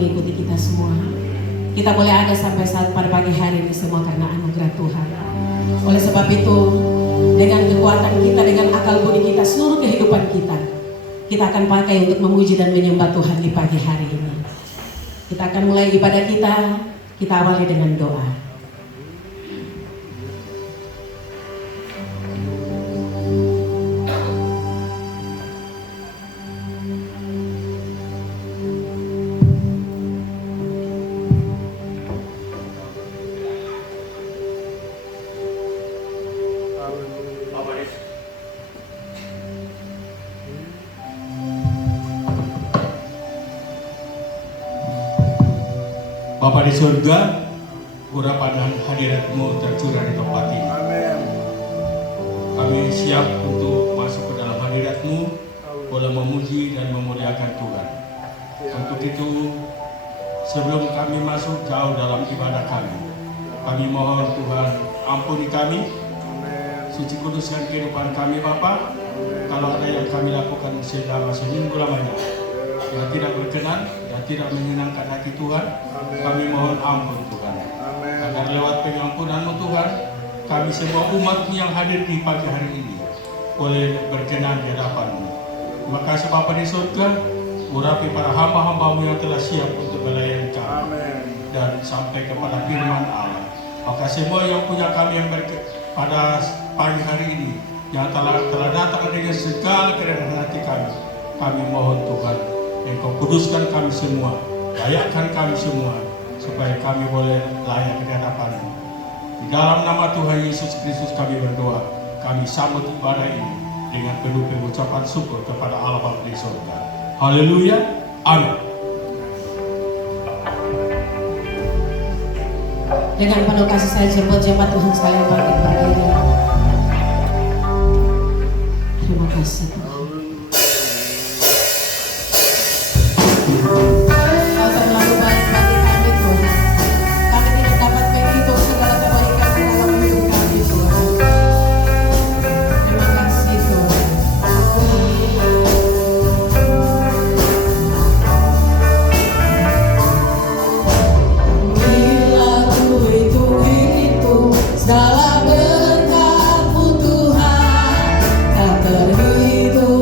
mengikuti kita semua. Kita boleh ada sampai saat pada pagi hari ini semua karena anugerah Tuhan. Oleh sebab itu, dengan kekuatan kita, dengan akal budi kita, seluruh kehidupan kita akan pakai untuk memuji dan menyembah Tuhan di pagi hari ini. Kita akan mulai ibadah kita awali dengan doa. Bapa di surga, urapan hadirat-Mu tercurah di tempat ini. Amin. Kami siap untuk masuk ke dalam hadirat-Mu, boleh memuji dan memuliakan Tuhan. Untuk itu, sebelum kami masuk jauh dalam ibadah kami mohon Tuhan ampuni kami, suci kuduskan kehidupan kami Bapa. Kalau ada yang kami lakukan selama seminggu lamanya yang tidak berkenan, yang tidak menyenangkan hati Tuhan, kami mohon ampun Tuhan. Agar lewat pengampunan-Mu Tuhan, kami semua umat-Mu yang hadir di pagi hari ini boleh berkenan di hadapan-Mu. Terima kasih Bapa di surga, urapi para hamba-hamba-Mu yang telah siap untuk melayani kami. Dan sampai kepada firman Allah. Maka semua yang punya kami yang pada pagi hari ini, yang telah datang dengan segala kerendahan hati kami mohon Tuhan, Engkau kuduskan kami semua, layakkan kami semua, supaya kami boleh layak di hadapan-Mu. Di dalam nama Tuhan Yesus Kristus kami berdoa, kami sambut ibadah ini dengan penuh pengucapan syukur kepada Allah Bapa di surga. Haleluya, amin. Dengan penuh kasih saya jemput jemaat Tuhan sekalian bangkit berdiri. Terima kasih. Kau terlalu baik bagi kami Tuhan. Kami tidak dapat menghitung segala kebaikan dalam hidup kami Tuhan. Terima kasih Tuhan. Bila ku hitung segala berkat-Mu Tuhan, tak terhitung.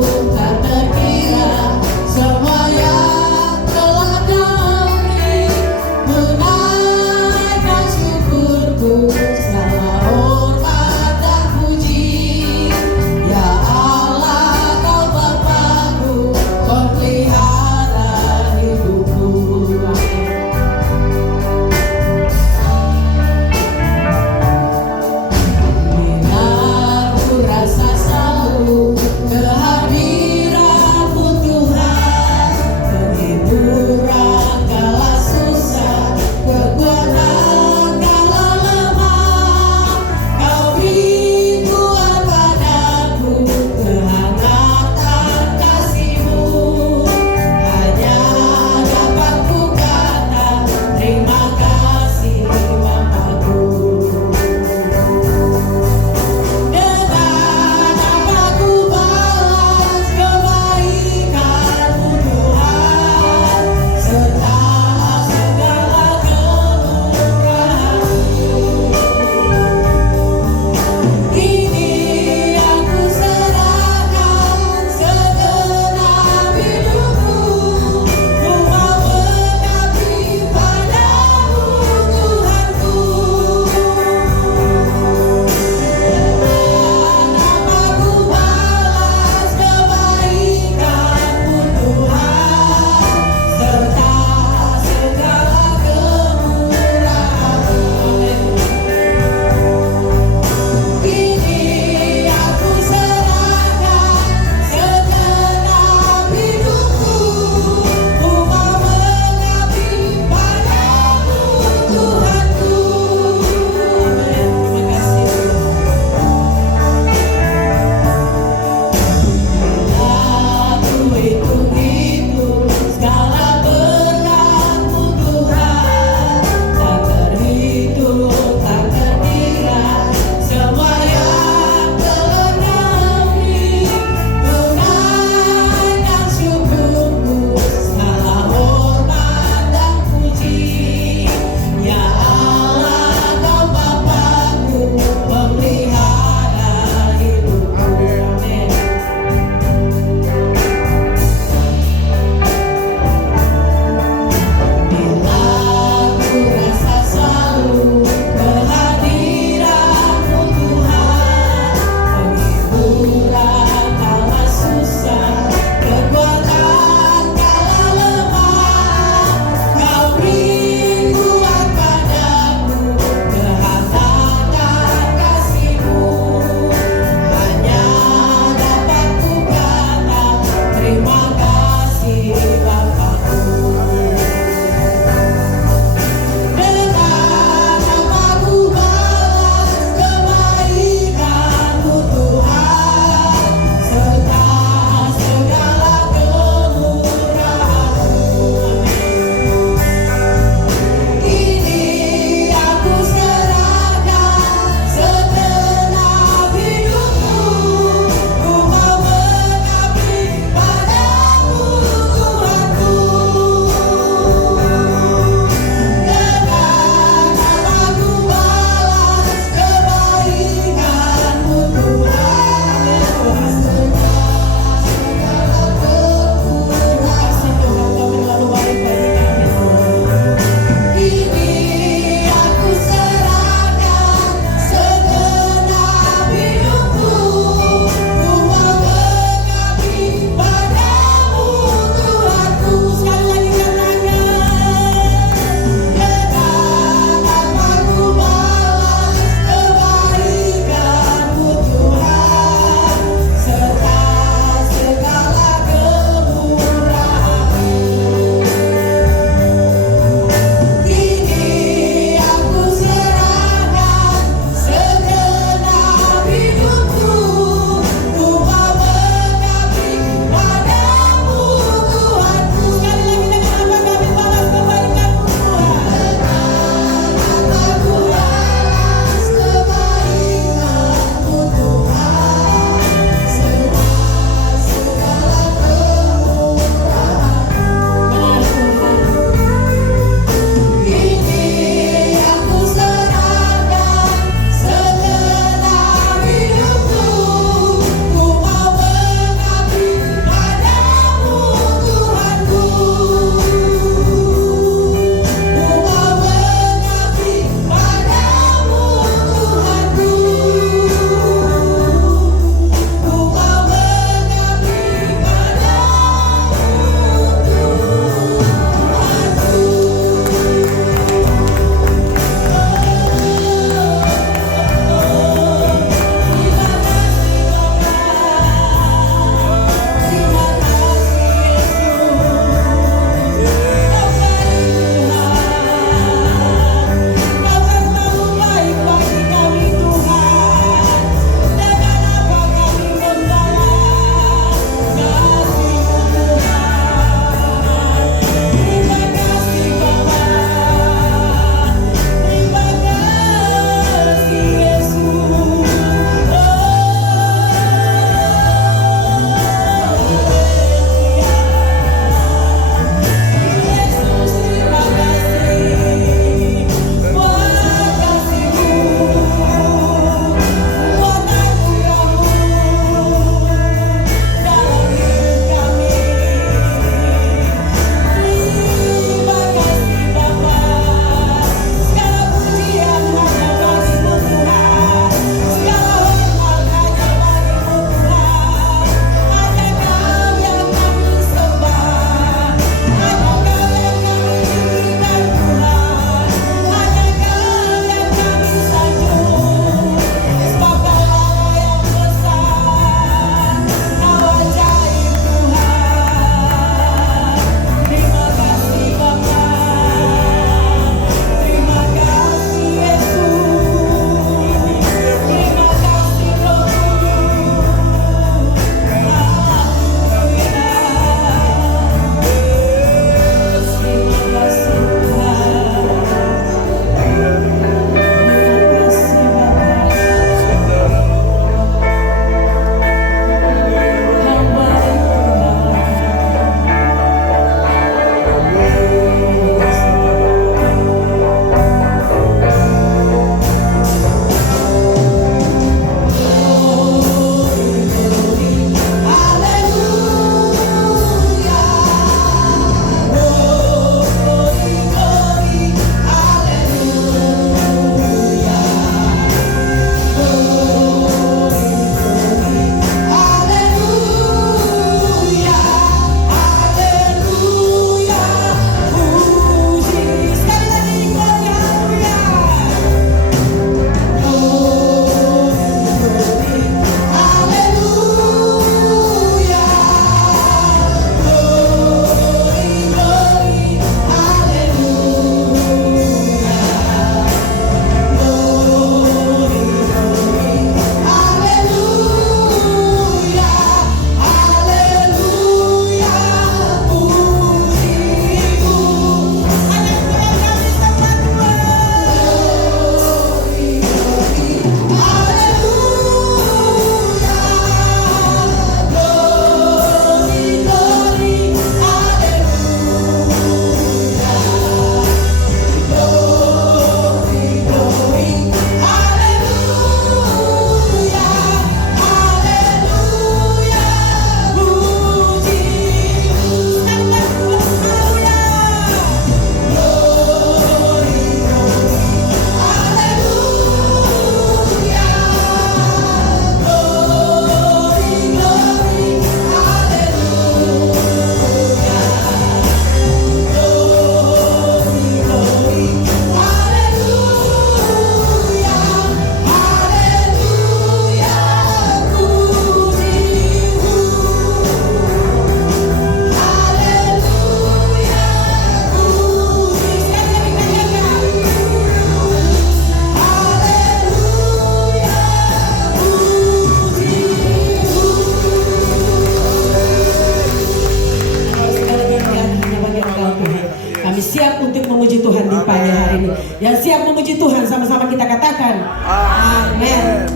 memuji Tuhan di pagi hari ini. Yang siap memuji Tuhan sama-sama kita katakan amin.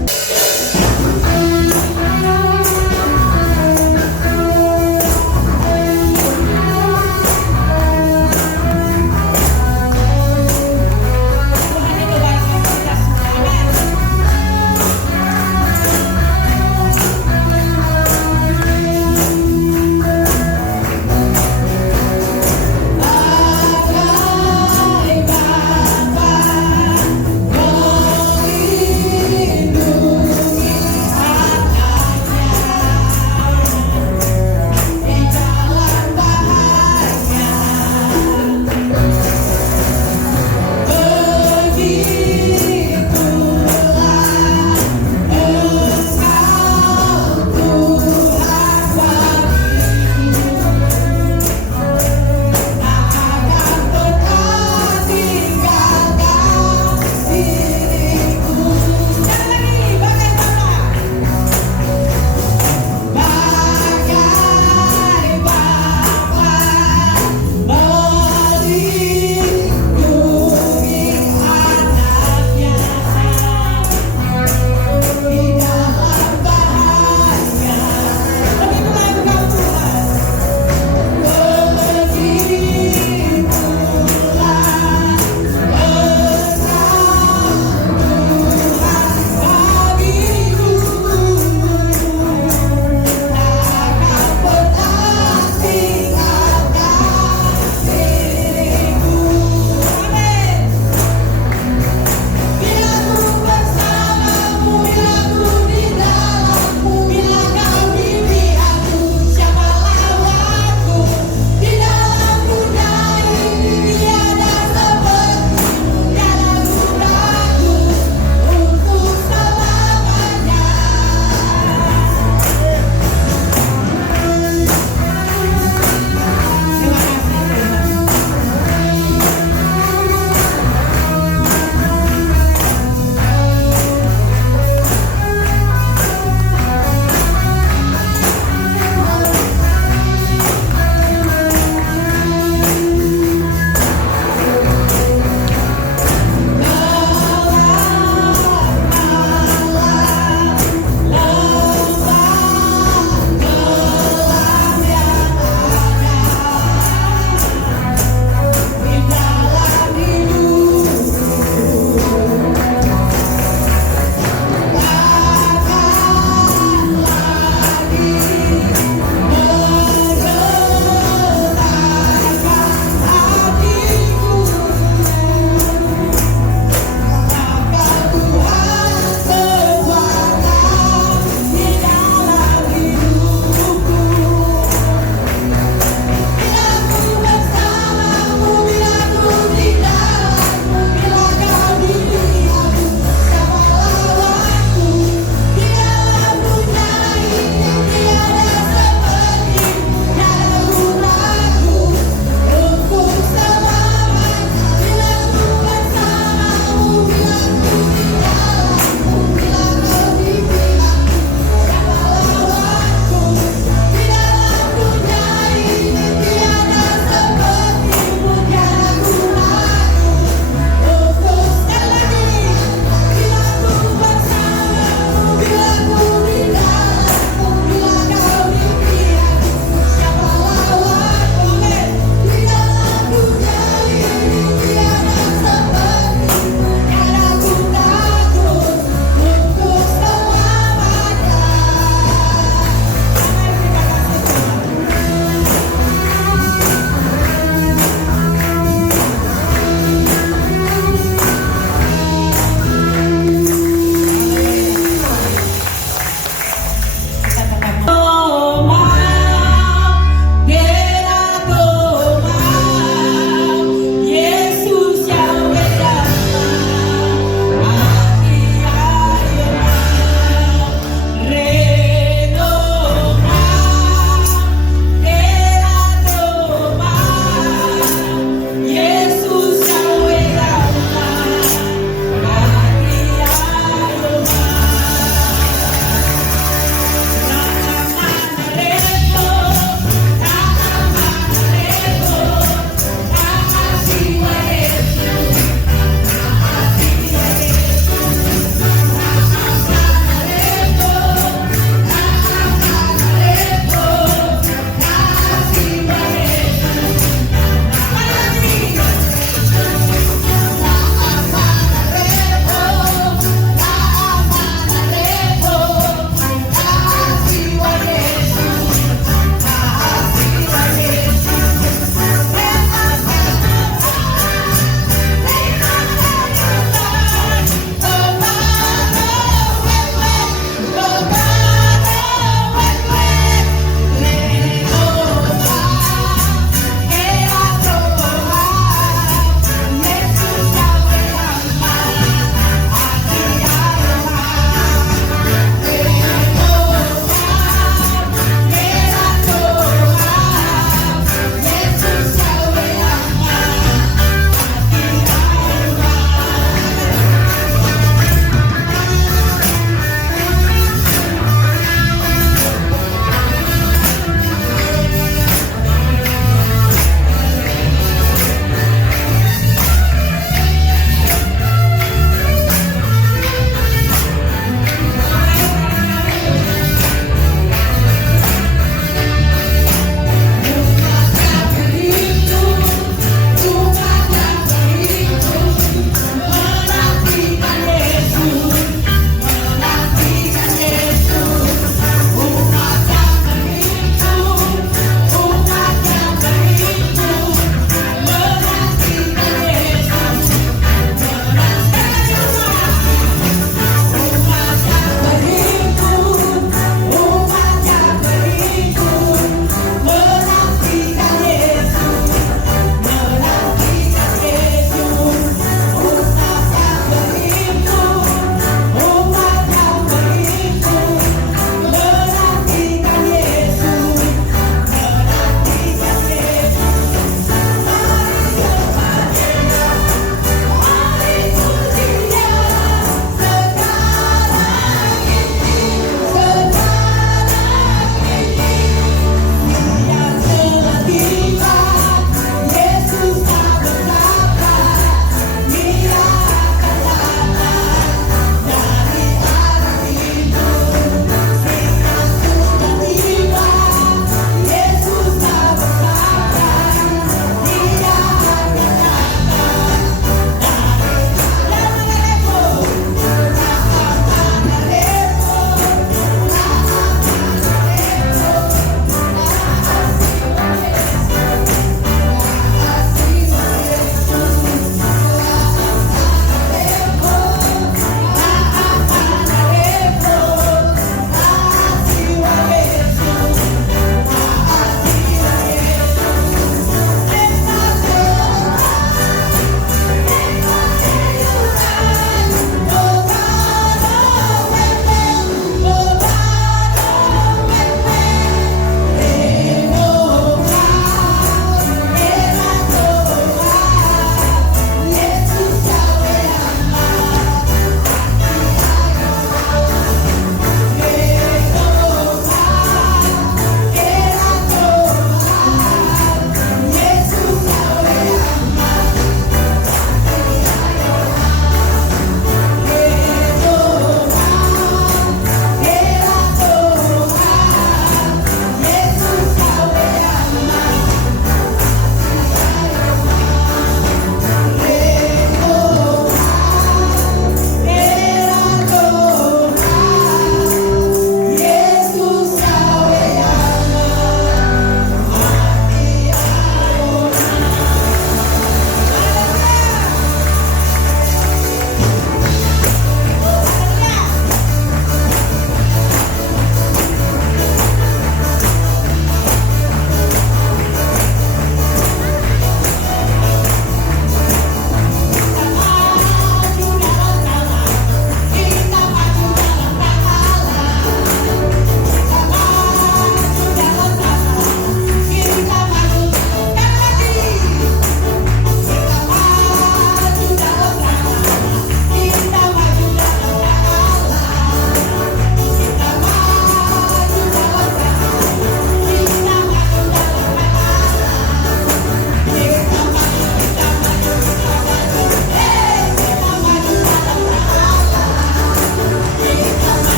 Bapa, kau rindu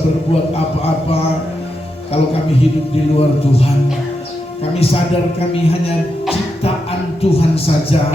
bisa berbuat apa-apa kalau kami hidup di luar Tuhan. Kami sadar kami hanya ciptaan Tuhan saja.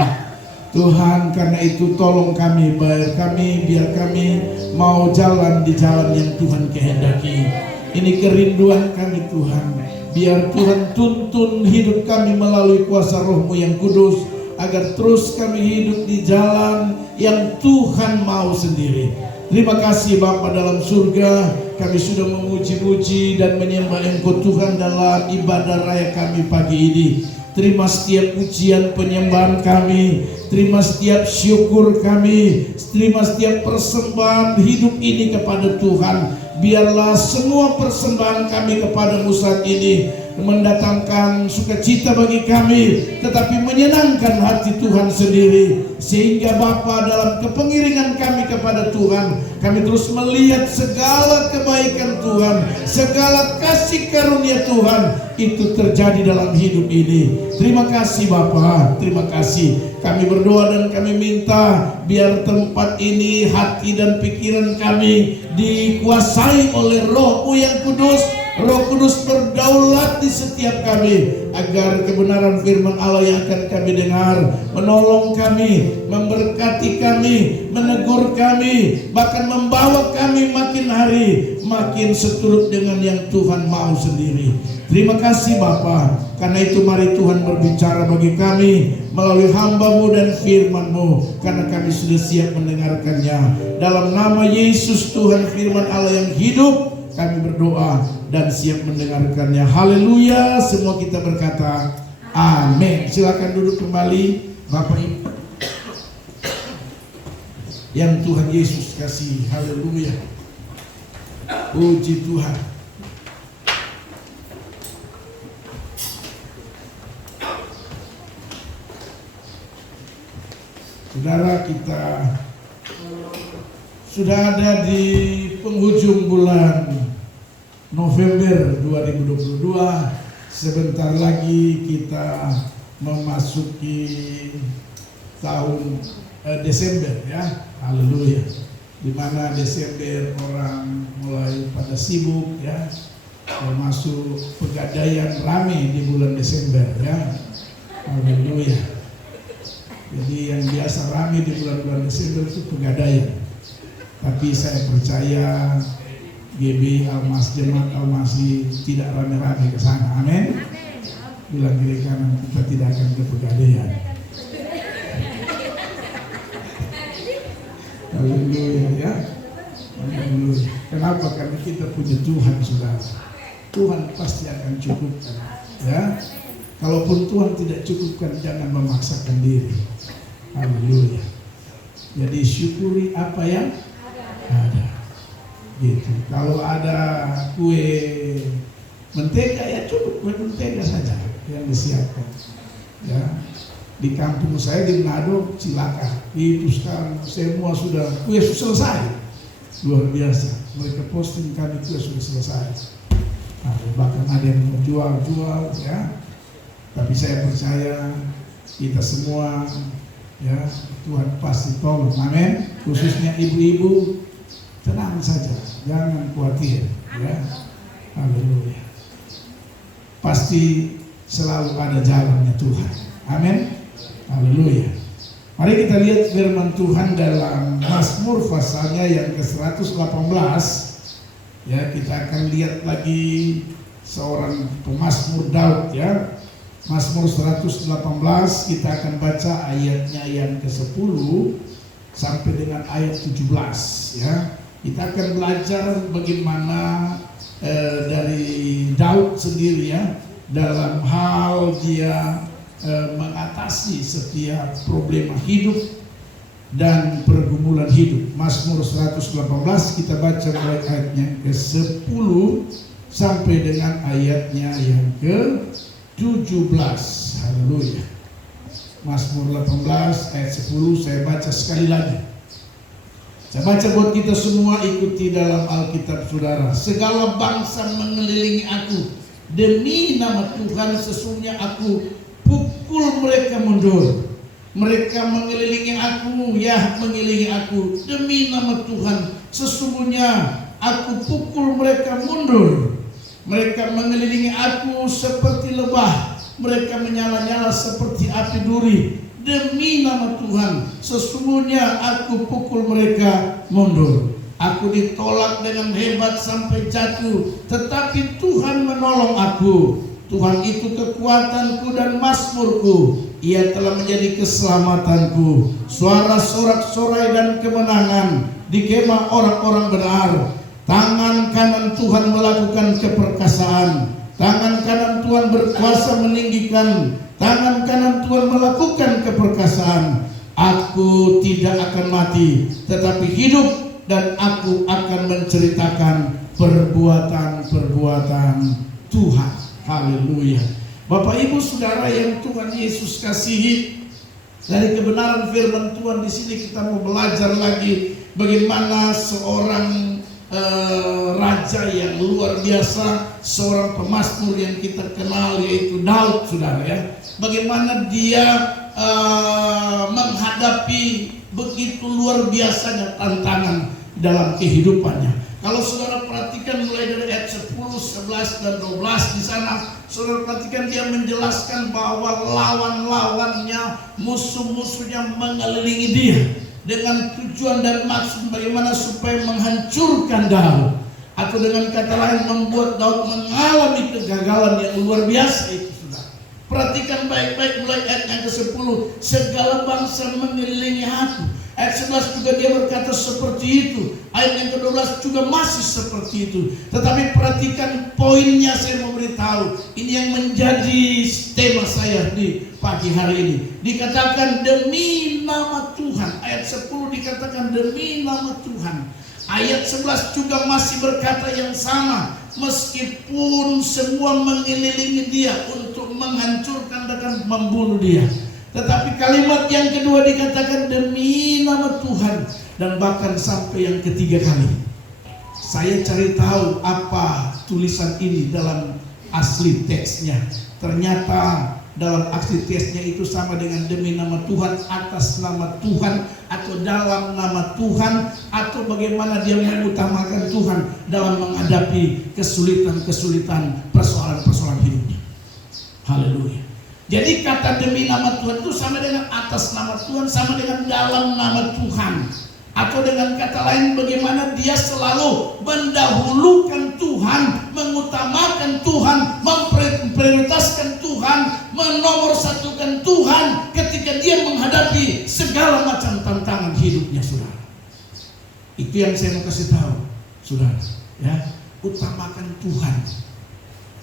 Tuhan, karena itu tolong kami, biar kami mau jalan di jalan yang Tuhan kehendaki. Ini kerinduan kami Tuhan. Biar Tuhan tuntun hidup kami melalui kuasa Roh-Mu yang kudus, agar terus kami hidup di jalan yang Tuhan mau sendiri. Terima kasih Bapa dalam surga, kami sudah memuji-muji dan menyembah Engkau Tuhan dalam ibadah raya kami pagi ini. Terima setiap pujian penyembahan kami, terima setiap syukur kami, terima setiap persembahan hidup ini kepada Tuhan. Biarlah semua persembahan kami kepadamu saat ini mendatangkan sukacita bagi kami, tetapi menyenangkan hati Tuhan sendiri. Sehingga Bapa, dalam kepengiringan kami kepada Tuhan, kami terus melihat segala kebaikan Tuhan, segala kasih karunia Tuhan itu terjadi dalam hidup ini. Terima kasih Bapa, terima kasih. Kami berdoa dan kami minta biar tempat ini, hati dan pikiran kami dikuasai oleh Roh-Mu yang kudus. Roh Kudus berdaulat di setiap kami, agar kebenaran firman Allah yang akan kami dengar menolong kami, memberkati kami, menegur kami, bahkan membawa kami makin hari makin seturut dengan yang Tuhan mau sendiri. Terima kasih Bapa. Karena itu mari Tuhan berbicara bagi kami melalui hamba-Mu dan firman-Mu, karena kami sudah siap mendengarkannya. Dalam nama Yesus Tuhan firman Allah yang hidup, kami berdoa dan siap mendengarkannya. Haleluya. Semua kita berkata amin. Silakan duduk kembali Bapak Ibu yang Tuhan Yesus kasih. Haleluya. Puji Tuhan. Saudara, kita sudah ada di penghujung bulan November 2022. Sebentar lagi kita memasuki tahun Desember ya. Haleluya. Di mana Desember orang mulai pada sibuk ya. Termasuk pegadaian ramai di bulan Desember ya. Haleluya. Jadi yang biasa ramai di bulan-bulan Desember itu pegadaian. Tapi saya percaya GB Almas Jemaat Almasi tidak rame-rame ke sana. Amin. Bilang kiri kanan, kita tidak akan ke pegadaian. Haleluya ya. Haleluya. Kenapa? Karena kita punya Tuhan, saudara. Tuhan pasti akan cukupkan. Ya. Kalaupun Tuhan tidak cukupkan, jangan memaksakan diri. Haleluya. Jadi syukuri apa yang ada. Gitu. Kalau ada kue mentega ya cukup kue mentega saja yang disiapkan. Ya, di kampung saya di Manado, Cilaka, itu sekarang semua sudah kue selesai. Luar biasa. Mereka posting kami kue sudah selesai. Nah, bahkan ada yang menjual ya. Tapi saya percaya kita semua ya Tuhan pasti tolong. Amin. Khususnya ibu-ibu, tenang saja, jangan khawatir ya. Haleluya. Pasti selalu ada jalannya Tuhan. Amin. Haleluya. Mari kita lihat firman Tuhan dalam Mazmur pasalnya yang ke-118. Ya, kita akan lihat lagi seorang pemazmur Daud ya. Mazmur 118, kita akan baca ayatnya yang ke-10 sampai dengan ayat 17 ya. Kita akan belajar bagaimana dari Daud sendiri ya, dalam hal dia mengatasi setiap problema hidup dan pergumulan hidup. Mazmur 118 kita baca mulai ayatnya ke-10 sampai dengan ayatnya yang ke-17. Haleluya. Mazmur 18 ayat 10 saya baca sekali lagi. Saya baca buat kita semua, ikuti dalam Alkitab saudara. Segala bangsa mengelilingi aku, demi nama Tuhan sesungguhnya aku pukul mereka mundur. Mereka mengelilingi aku, ya mengelilingi aku, demi nama Tuhan sesungguhnya aku pukul mereka mundur. Mereka mengelilingi aku seperti lebah, mereka menyala-nyala seperti api duri. Demi nama Tuhan, sesungguhnya aku pukul mereka mundur. Aku ditolak dengan hebat sampai jatuh, tetapi Tuhan menolong aku. Tuhan itu kekuatanku dan mazmurku. Ia telah menjadi keselamatanku. Suara sorak-sorai dan kemenangan di kemah orang-orang benar. Tangan kanan Tuhan melakukan keperkasaan. Tangan kanan Tuhan berkuasa meninggikan. Tangan kanan Tuhan melakukan keperkasaan. Aku tidak akan mati, tetapi hidup, dan aku akan menceritakan perbuatan-perbuatan Tuhan. Haleluya. Bapak Ibu Saudara yang Tuhan Yesus kasihi, dari kebenaran firman Tuhan di sini kita mau belajar lagi bagaimana seorang raja yang luar biasa, seorang pemazmur yang kita kenal yaitu Daud, saudara ya. Bagaimana dia menghadapi begitu luar biasanya tantangan dalam kehidupannya. Kalau saudara perhatikan mulai dari ayat 10, 11 dan 12 di sana, saudara perhatikan dia menjelaskan bahwa lawan-lawannya, musuh-musuhnya mengelilingi dia dengan tujuan dan maksud bagaimana supaya menghancurkan Daud, atau dengan kata lain membuat Daud mengalami kegagalan yang luar biasa itu, saudara. Perhatikan baik-baik mulai ayat yang ke-10, segala bangsa mengelilingi aku. Ayat 11 juga dia berkata seperti itu. Ayat yang ke-12 juga masih seperti itu. Tetapi perhatikan poinnya, saya mau beritahu. Ini yang menjadi tema saya di pagi hari ini. Dikatakan demi nama Tuhan. Ayat 10 dikatakan demi nama Tuhan. Ayat 11 juga masih berkata yang sama. Meskipun semua mengelilingi dia untuk menghancurkan dan membunuh dia, tetapi kalimat yang kedua dikatakan demi nama Tuhan. Dan bahkan sampai yang ketiga kali, saya cari tahu apa tulisan ini dalam asli teksnya. Ternyata dalam asli teksnya itu sama dengan demi nama Tuhan, atas nama Tuhan, atau dalam nama Tuhan, atau bagaimana dia mengutamakan Tuhan dalam menghadapi kesulitan-kesulitan, persoalan-persoalan hidupnya. Haleluya. Jadi kata demi nama Tuhan itu sama dengan atas nama Tuhan, sama dengan dalam nama Tuhan. Atau dengan kata lain bagaimana dia selalu mendahulukan Tuhan, mengutamakan Tuhan, memprioritaskan Tuhan, menomorsatukan Tuhan ketika dia menghadapi segala macam tantangan hidupnya, saudara. Itu yang saya mau kasih tahu, saudara. Ya, utamakan Tuhan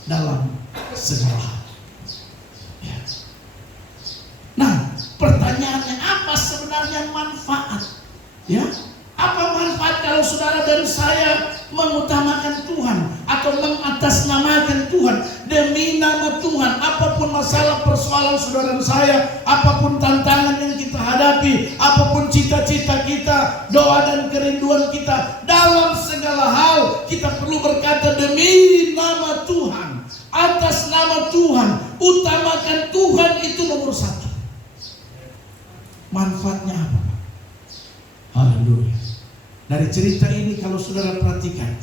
dalam segala hal. Nah, pertanyaannya apa sebenarnya manfaat? Ya, apa manfaat kalau saudara dan saya mengutamakan Tuhan atau mengatasnamakan Tuhan demi nama Tuhan? Apapun masalah persoalan saudara dan saya, apapun tantangan yang kita hadapi, apapun cita-cita kita, doa dan kerinduan kita, dalam segala hal kita perlu berkata demi nama Tuhan, atas nama Tuhan, utamakan Tuhan, itu nomor satu. Manfaatnya apa? Haleluya. Dari cerita ini kalau saudara perhatikan,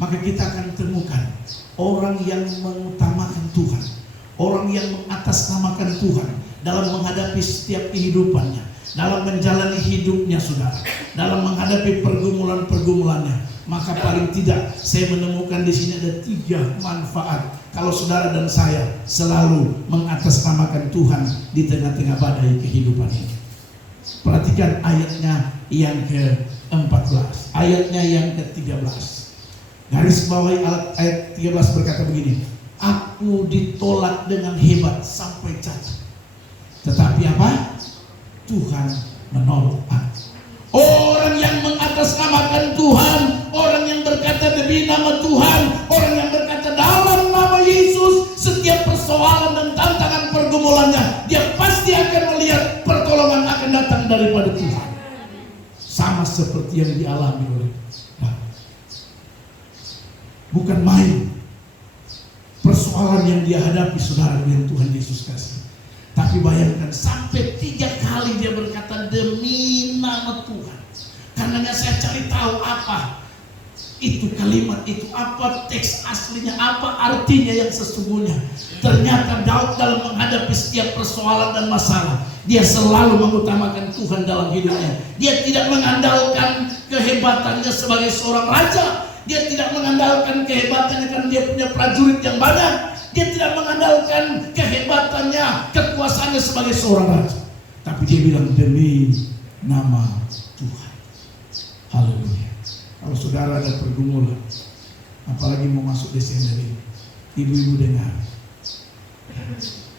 maka kita akan temukan orang yang mengutamakan Tuhan, orang yang mengatasnamakan Tuhan dalam menghadapi setiap kehidupannya, dalam menjalani hidupnya, saudara, dalam menghadapi pergumulan-pergumulannya. Maka paling tidak saya menemukan di sini ada 3 manfaat kalau saudara dan saya selalu mengatasnamakan Tuhan di tengah-tengah badai kehidupan ini. Perhatikan ayatnya yang ke-14, ayatnya yang ke-13. Garis bawahi ayat 13 berkata begini, aku ditolak dengan hebat sampai jatuh, tetapi apa? Tuhan menolong aku. Orang yang mengatasnamakan Tuhan, orang yang berkata demi nama Tuhan, orang yang berkata dalam nama Yesus, setiap persoalan dan tantangan pergumulannya, dia pasti akan melihat pertolongan akan datang daripada Tuhan. Sama seperti yang dialami oleh Daud. Bukan main persoalan yang dia hadapi, saudara, dengan Tuhan Yesus kasih. Tapi bayangkan sampai 3 kali dia berkata demi nama Tuhan. Karenanya saya cari tahu apa itu kalimat itu, apa teks aslinya, apa artinya yang sesungguhnya. Ternyata Daud dalam menghadapi setiap persoalan dan masalah, dia selalu mengutamakan Tuhan dalam hidupnya. Dia tidak mengandalkan kehebatannya sebagai seorang raja. Dia tidak mengandalkan kehebatannya karena dia punya prajurit yang banyak. Dia tidak mengandalkan kehebatannya, kekuasaannya sebagai seorang raja. Tapi dia bilang, demi nama Tuhan. Haleluya. Kalau saudara ada pergumulan, apalagi mau masuk Desember ini, ibu-ibu dengar.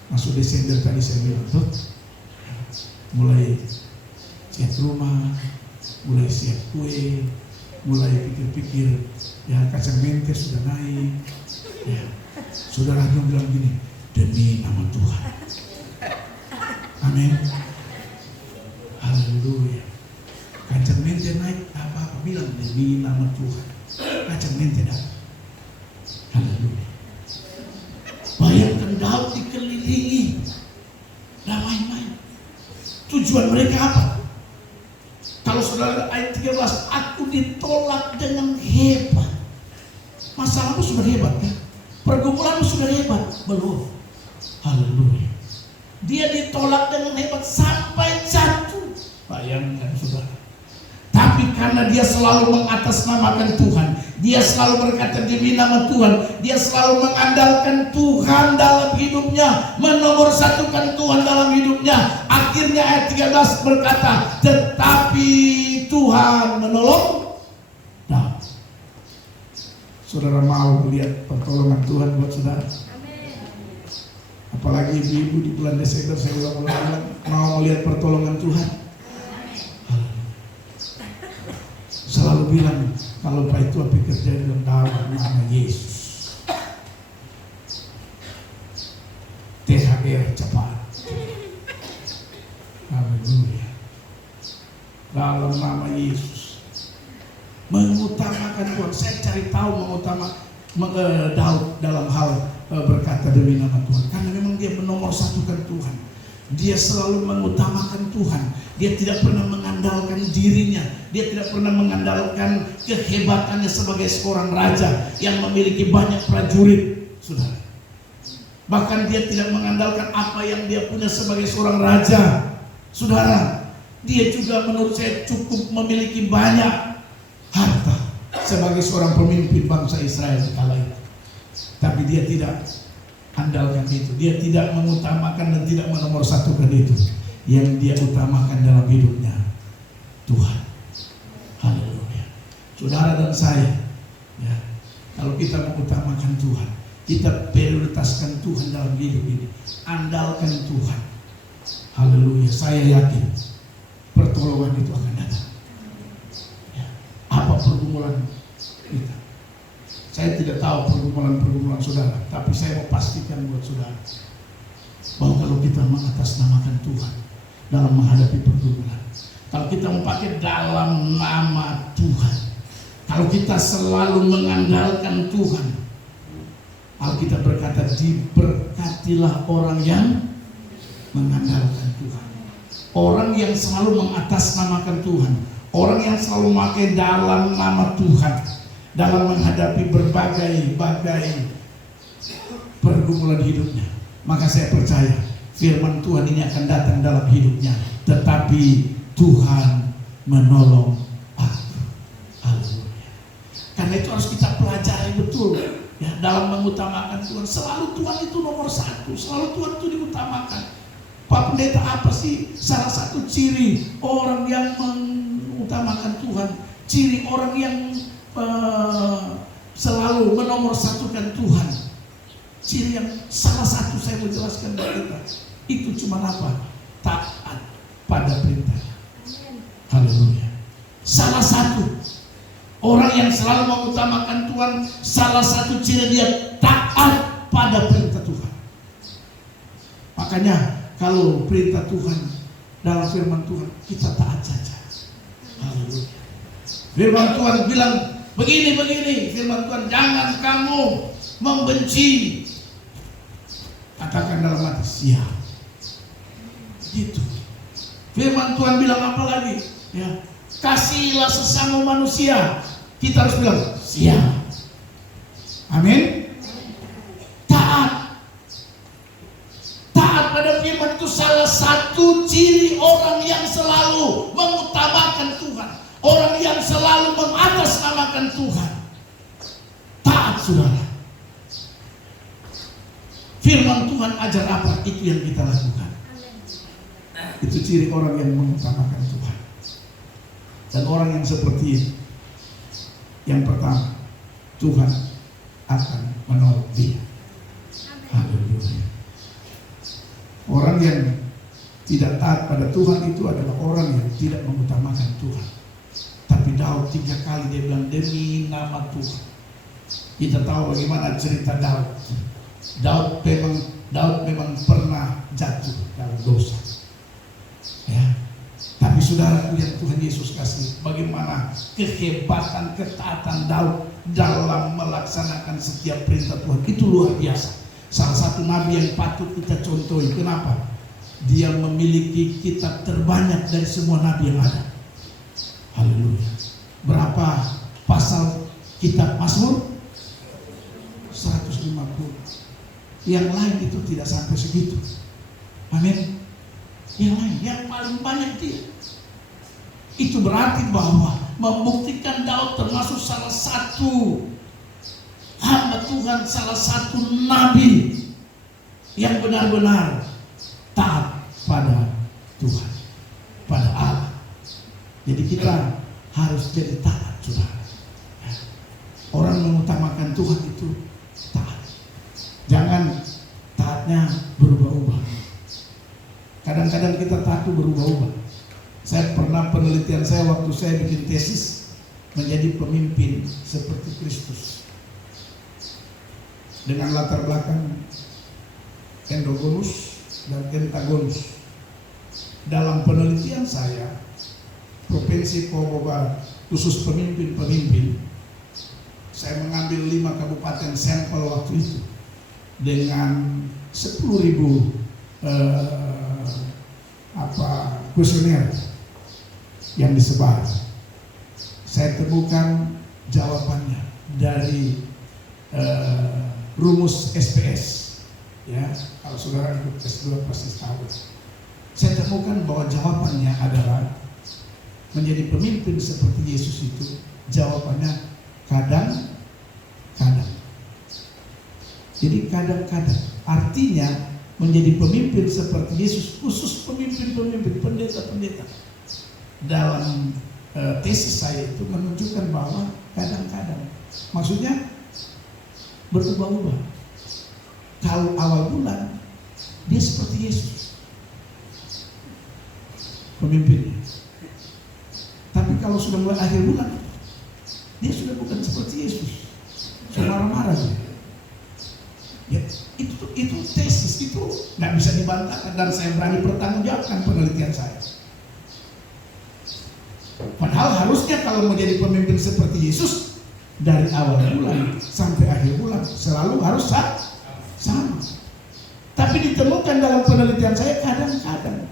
Masuk Desember tadi saya bilang, tuh, mulai siap rumah, mulai siap kue, mulai pikir-pikir, ya kacang mente sudah naik. Ya, saudara bilang gini, demi nama Tuhan. Amin. Haleluya. Kacang mente naik, apa-apa bilang demi nama Tuhan. Kacang mente dah. Haleluya. Bayangkan Daud dikelilingi, dah main-main. Tujuan mereka apa? Kalau saudara ayat 13, aku ditolak dengan hebat. Masalahmu sudah hebat kan? Pergumulanmu sudah hebat? Belum. Haleluya. Dia ditolak dengan hebat sampai jatuh. Bayangkan saudara. Tapi karena dia selalu mengatasnamakan Tuhan, dia selalu berkata demi nama Tuhan, dia selalu mengandalkan Tuhan dalam hidupnya, menomorsatukan Tuhan dalam hidupnya. Akhirnya ayat 13 berkata, tetapi Tuhan menolong Daud. Saudara mau melihat pertolongan Tuhan buat saudara? Apalagi ibu-ibu di bulan Desember, saya ulang-ulang mau melihat pertolongan Tuhan. Selalu bilang, kalau Pak itu apa kerja dalam nama Yesus. THR cepat. Haleluya. Dalam nama Yesus. Mengutamakan Tuhan. Saya cari tahu Daud dalam hal berkata demi nama Tuhan. Karena memang dia menomorsatukan Tuhan. Dia selalu mengutamakan Tuhan. Dia tidak pernah mengandalkan dirinya. Dia tidak pernah mengandalkan kehebatannya sebagai seorang raja yang memiliki banyak prajurit, saudara. Bahkan dia tidak mengandalkan apa yang dia punya sebagai seorang raja, saudara. Dia juga menurut saya cukup memiliki banyak harta sebagai seorang pemimpin bangsa Israel kala itu. Tapi dia tidak andalkan itu. Dia tidak mengutamakan dan tidak menomorsatukan itu. Yang dia utamakan dalam hidupnya Tuhan. Haleluya. Saudara dan saya, ya, kalau kita mengutamakan Tuhan, kita prioritaskan Tuhan dalam hidup ini, andalkan Tuhan. Haleluya. Saya yakin pertolongan itu akan datang. Ya. Apa pergumulan kita? Saya tidak tahu pergumulan saudara, tapi saya mau pastikan buat saudara bahwa kalau kita mengatasnamakan Tuhan dalam menghadapi pergumulan, kalau kita mau pakai dalam nama Tuhan, kalau kita selalu mengandalkan Tuhan, Alkitab berkata diberkatilah orang yang mengandalkan Tuhan, orang yang selalu mengatasnamakan Tuhan, orang yang selalu memakai dalam nama Tuhan dalam menghadapi berbagai pergumulan hidupnya. Maka saya percaya firman Tuhan ini akan datang dalam hidupnya. Tetapi Tuhan menolong aku. Haleluya. Karena itu harus kita pelajari betul, ya, dalam mengutamakan Tuhan. Selalu Tuhan itu nomor satu. Selalu Tuhan itu diutamakan. Pak Pendeta, apa sih salah satu ciri orang yang mengutamakan Tuhan? Ciri orang yang selalu menomorsatukan Tuhan. Ciri yang salah satu saya mau jelaskan buat kita, itu cuma apa? Taat pada perintah. Haleluya. Salah satu orang yang selalu mengutamakan Tuhan, salah satu ciri dia taat pada perintah Tuhan. Makanya kalau perintah Tuhan dalam firman Tuhan, kita taat saja. Haleluya. Firman Tuhan bilang begini, firman Tuhan, jangan kamu membenci. Katakan dalam hati, siap. Gitu. Firman Tuhan bilang apa lagi? Ya, kasihilah sesama manusia. Kita harus bilang, siap. Amin. Taat. Taat pada firman itu salah satu ciri orang yang selalu mengutamakan Tuhan, orang yang selalu mengatasnamakan Tuhan. Taat, saudara. Firman Tuhan ajar apa, itu yang kita lakukan. Itu ciri orang yang mengutamakan Tuhan. Dan orang yang seperti itu, yang pertama, Tuhan akan menolong dia. Haleluya. Orang yang tidak taat pada Tuhan itu adalah orang yang tidak mengutamakan Tuhan. Tapi Daud 3 kali dia bilang demi nama Tuhan. Kita tahu bagaimana cerita Daud. Daud memang pernah jatuh dalam dosa. Ya. Tapi saudaraku yang Tuhan Yesus kasih, bagaimana kehebatan, ketaatan Daud dalam melaksanakan setiap perintah Tuhan, itu luar biasa. Salah satu nabi yang patut kita contohi. Kenapa? Dia memiliki kitab terbanyak dari semua nabi yang ada. Haleluya. Berapa pasal kitab Mazmur? 150. Yang lain itu tidak sampai segitu. Amin. Yang lain, yang paling banyak dia. Itu berarti bahwa membuktikan Daud termasuk salah satu hamba Tuhan, salah satu nabi yang benar-benar taat pada Tuhan, pada Allah. Jadi kita harus jadi taat, saudara. Orang mengutamakan Tuhan itu taat. Jangan taatnya berubah-ubah. Kadang-kadang kita taat itu berubah-ubah. Saya pernah, penelitian saya waktu saya bikin tesis, menjadi pemimpin seperti Kristus, dengan latar belakang endogonus dan entagonus. Dalam penelitian saya, Provinsi Papua Barat, khusus pemimpin-pemimpin, saya mengambil 5 kabupaten sampel waktu itu dengan 10.000 kuesioner yang disebar. Saya temukan jawabannya dari rumus SPS. Ya, kalau saudara ikut S2 pasti tahu. Saya temukan bahwa jawabannya adalah menjadi pemimpin seperti Yesus itu. Jawabannya kadang-kadang. Jadi kadang-kadang artinya menjadi pemimpin seperti Yesus, khusus pemimpin-pemimpin, pendeta-pendeta. Dalam tesis saya itu menunjukkan bahwa kadang-kadang, maksudnya berubah-ubah. Kalau awal bulan dia seperti Yesus, pemimpinnya. Tapi kalau sudah mulai akhir bulan, dia sudah bukan seperti Yesus, sudah marah-marah dia. Ya, itu tesis, itu nggak bisa dibantahkan, dan saya berani pertanggungjawabkan penelitian saya. Padahal harusnya kalau menjadi pemimpin seperti Yesus, dari awal bulan sampai akhir bulan selalu harus sama. Tapi ditemukan dalam penelitian saya kadang-kadang.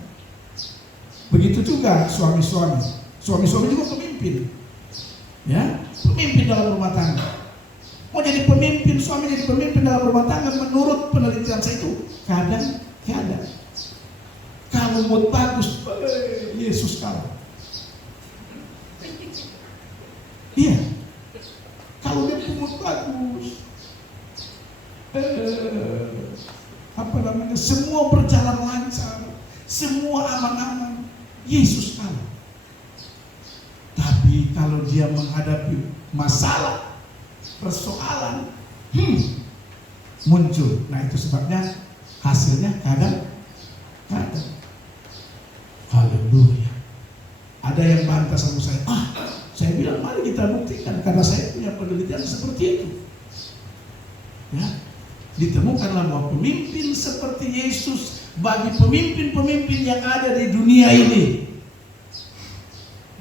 Begitu juga suami-suami juga pemimpin, ya, pemimpin dalam rumah tangga. Mau jadi pemimpin, suami jadi pemimpin dalam rumah tangga, menurut penelitian saya itu kadang-kadang. Kalau mood bagus, Yesus kalah. Iya. Kalau dia mood bagus, semua berjalan lancar, semua aman-aman, Yesus kalah. Tapi kalau dia menghadapi masalah, persoalan, muncul. Nah, itu sebabnya hasilnya kadang-kadang. Haleluya. Ada yang bantah sama saya. Saya bilang mari kita buktikan, karena saya punya penelitian seperti itu. Ya, ditemukanlah bahwa pemimpin seperti Yesus bagi pemimpin-pemimpin yang ada di dunia ini,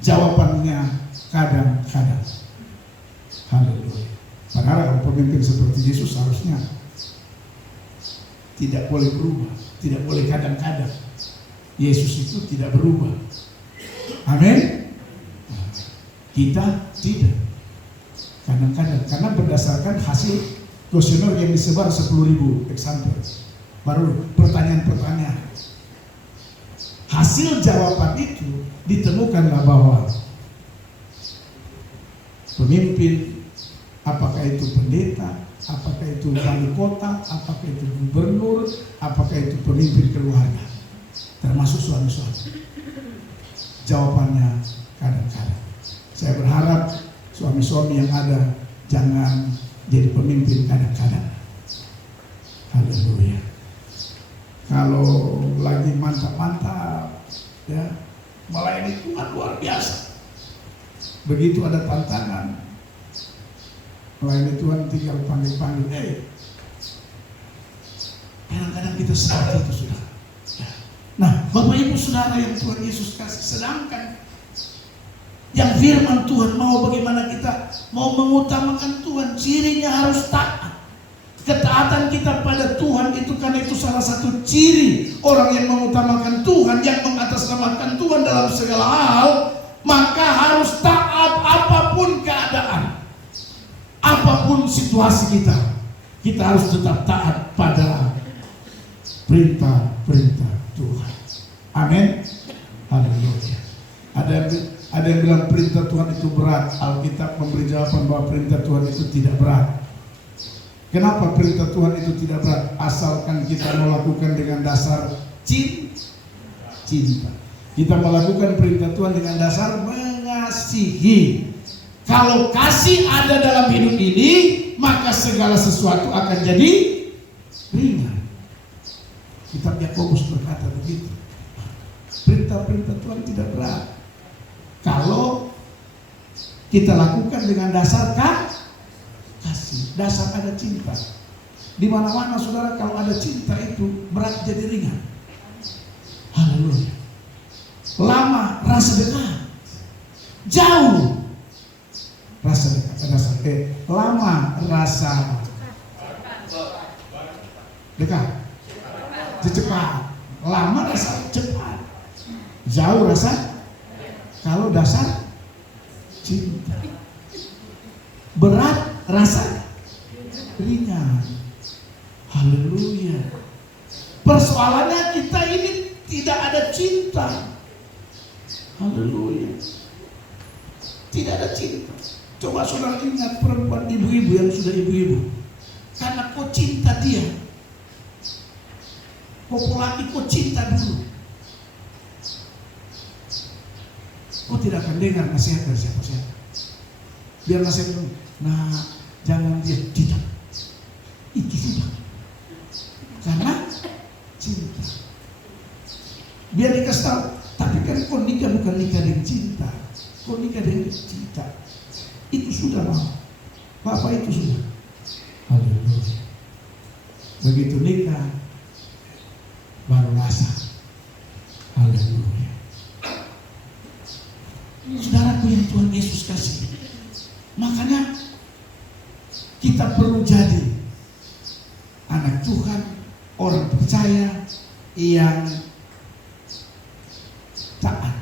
jawabannya kadang-kadang. Haleluya. Padahal kalau pemimpin seperti Yesus harusnya tidak boleh berubah, tidak boleh kadang-kadang. Yesus itu tidak berubah. Amin. Kita tidak. Kadang-kadang karena berdasarkan hasil kuesioner yang disebar 10.000 eksemplar, baru pertanyaan-pertanyaan. Hasil jawaban itu ditemukanlah bahwa pemimpin, apakah itu pendeta, apakah itu wali kota, apakah itu gubernur, apakah itu pemimpin keluarga, termasuk suami-suami. Jawabannya kadang-kadang. Saya berharap suami-suami yang ada jangan jadi pemimpin kadang-kadang. Haleluya. Kalau lagi mantap-mantap, ya, melayani Tuhan luar biasa. Begitu ada tantangan, melayani Tuhan tinggal panggil-panggil. Kadang-kadang kita seperti itu, saudara. Ya. Nah, Bapak Ibu Saudara yang Tuhan Yesus kasih, sedangkan yang firman Tuhan mau bagaimana kita mau mengutamakan Tuhan, cirinya harus taat. Ketaatan kita pada Tuhan itu, karena itu salah satu ciri orang yang mengutamakan Tuhan, yang mengatasnamakan Tuhan dalam segala hal, maka harus taat apapun keadaan, apapun situasi kita. Kita harus tetap taat pada perintah-perintah Tuhan. Amin. Haleluya. Ada yang bilang perintah Tuhan itu berat. Alkitab memberi jawaban bahwa perintah Tuhan itu tidak berat. Kenapa perintah Tuhan itu tidak berat? Asalkan kita melakukan dengan dasar cinta. Kita melakukan perintah Tuhan dengan dasar mengasihi. Kalau kasih ada dalam hidup ini, maka segala sesuatu akan jadi ringan. Kitab Yakobus berkata begitu. Perintah-perintah Tuhan tidak berat kalau kita lakukan dengan dasar kasih, dasar ada cinta. Di mana-mana saudara, kalau ada cinta itu berat jadi ringan. Haleluya. Lama rasa dekat, jauh rasa dekat, lama rasa dekat, cepat. Lama rasa cepat, jauh rasa. Kalau dasar cinta, berat rasa ringan. Haleluya. Persoalannya kita ini tidak ada cinta. Haleluya. Tidak ada cinta. Coba saudara ingat perempuan ibu-ibu yang sudah ibu-ibu, karena kau cinta dia, kau laki kau cinta dulu, kau tidak akan dengar nasihat dari siapa-siapa. Biar nasihat dulu, nah jangan dia, tidak. Itu sudah. Karena cinta. Biar dikasih tahu, tapi kan kau nikah bukan nikah dengan cinta, kau nikah dengan cinta. Itu sudah mau. Bapak itu sudah. Haleluya. Begitu nikah baru rasa. Haleluya. Saudaraku yang Tuhan Yesus kasih, makanya kita perlu jadi anak Tuhan, orang percaya yang taat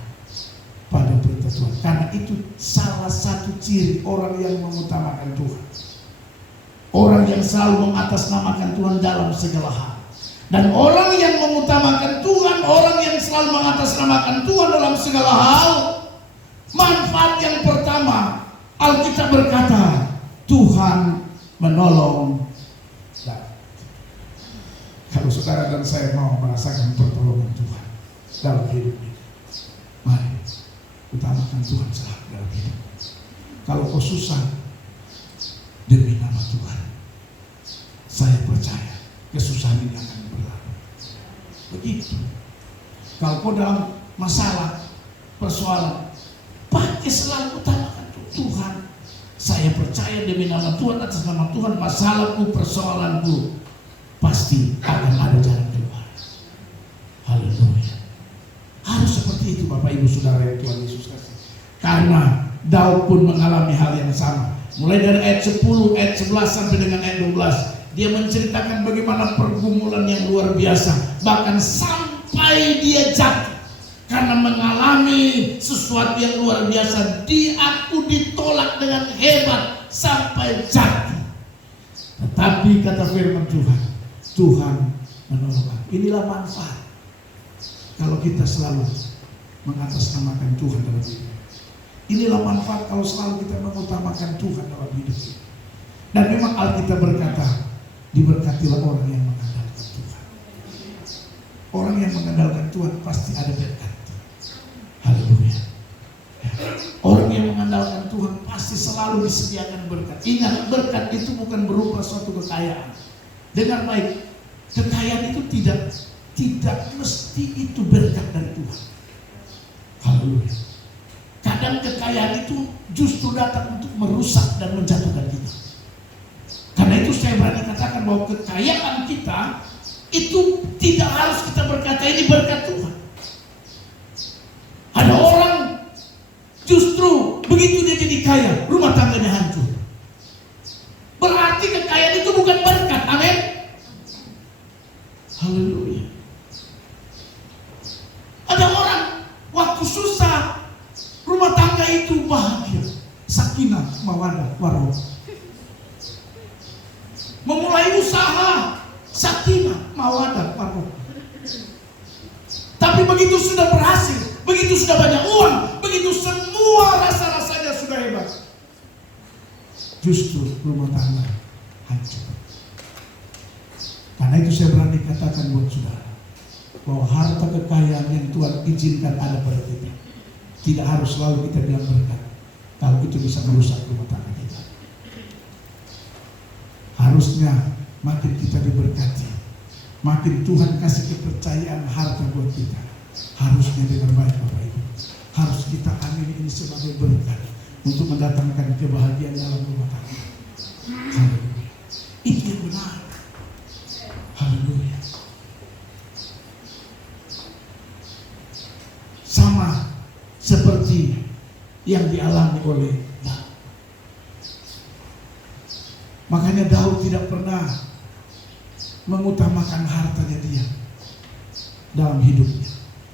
pada perintah Tuhan. Karena itu salah satu ciri orang yang mengutamakan Tuhan, orang yang selalu mengatasnamakan Tuhan dalam segala hal. Dan orang yang mengutamakan Tuhan, orang yang selalu mengatasnamakan Tuhan dalam segala hal, manfaat yang pertama, Alkitab berkata, Tuhan menolong. Nah, kalau saudara dan saya mau merasakan pertolongan Tuhan dalam hidup ini, mari utamakan Tuhan selalu dalam hidup. Kalau kau susah, demi nama Tuhan, saya percaya kesusahan ini akan berlalu. Begitu. Kalau kau dalam masalah, persoalan, pakai selalu utamakan Tuhan. Saya percaya demi nama Tuhan, atas nama Tuhan, masalahku, persoalanku pasti akan ada jalan keluar. Haleluya. Harus seperti itu Bapak Ibu Saudara yang Tuhan Yesus kasih. Karena Daud pun mengalami hal yang sama. Mulai dari ayat 10, ayat 11 sampai dengan ayat 12, dia menceritakan bagaimana pergumulan yang luar biasa. Bahkan sampai dia jatuh karena mengalami sesuatu yang luar biasa. Aku ditolak dengan hebat sampai jatuh. Tetapi kata firman Tuhan, Tuhan menolong aku. Inilah manfaat kalau kita selalu mengatasnamakan Tuhan dalam hidup. Inilah manfaat kalau selalu kita mengutamakan Tuhan dalam hidup. Dan memang Alkitab berkata, diberkatilah orang yang mengandalkan Tuhan. Orang yang mengandalkan Tuhan pasti ada berkat. Haleluya. Ya. Orang yang mengandalkan Tuhan pasti selalu disediakan berkat. Ingat, berkat itu bukan berupa suatu kekayaan. Dengar baik, kekayaan itu tidak mesti itu berkat dari Tuhan. Haleluya. Kadang kekayaan itu justru datang untuk merusak dan menjatuhkan kita. Karena itu saya berani katakan bahwa kekayaan kita itu tidak harus kita berkata ini berkat Tuhan. Ada orang justru begitu dia jadi kaya, rumah tangganya hancur. Berarti kekayaan itu bukan berkat. Amin. Haleluya. Ada orang waktu susah, rumah tangga itu bahagia, sakinah, mawaddah, warahmah. Memulai usaha, sakinah, mawaddah, warahmah. Tapi begitu sudah berhasil, begitu sudah banyak uang, begitu semua rasa-rasanya sudah hebat, justru rumah tangga hancur. Karena itu saya berani katakan buat saudara, bahwa harta kekayaan yang Tuhan izinkan ada pada kita tidak harus selalu kita bilang berkat, kalau itu bisa merusak rumah tangga kita. Harusnya makin kita diberkati, makin Tuhan kasih kepercayaan harta buat kita, harusnya dengan baik Bapak Ibu, harus kita ambil ini sebagai berkat untuk mendatangkan kebahagiaan dalam rumah tangga. Haleluya. Itu yang benar. Haleluya. Sama seperti yang dialami oleh Daud. Makanya Daud tidak pernah mengutamakan hartanya dia dalam hidupnya.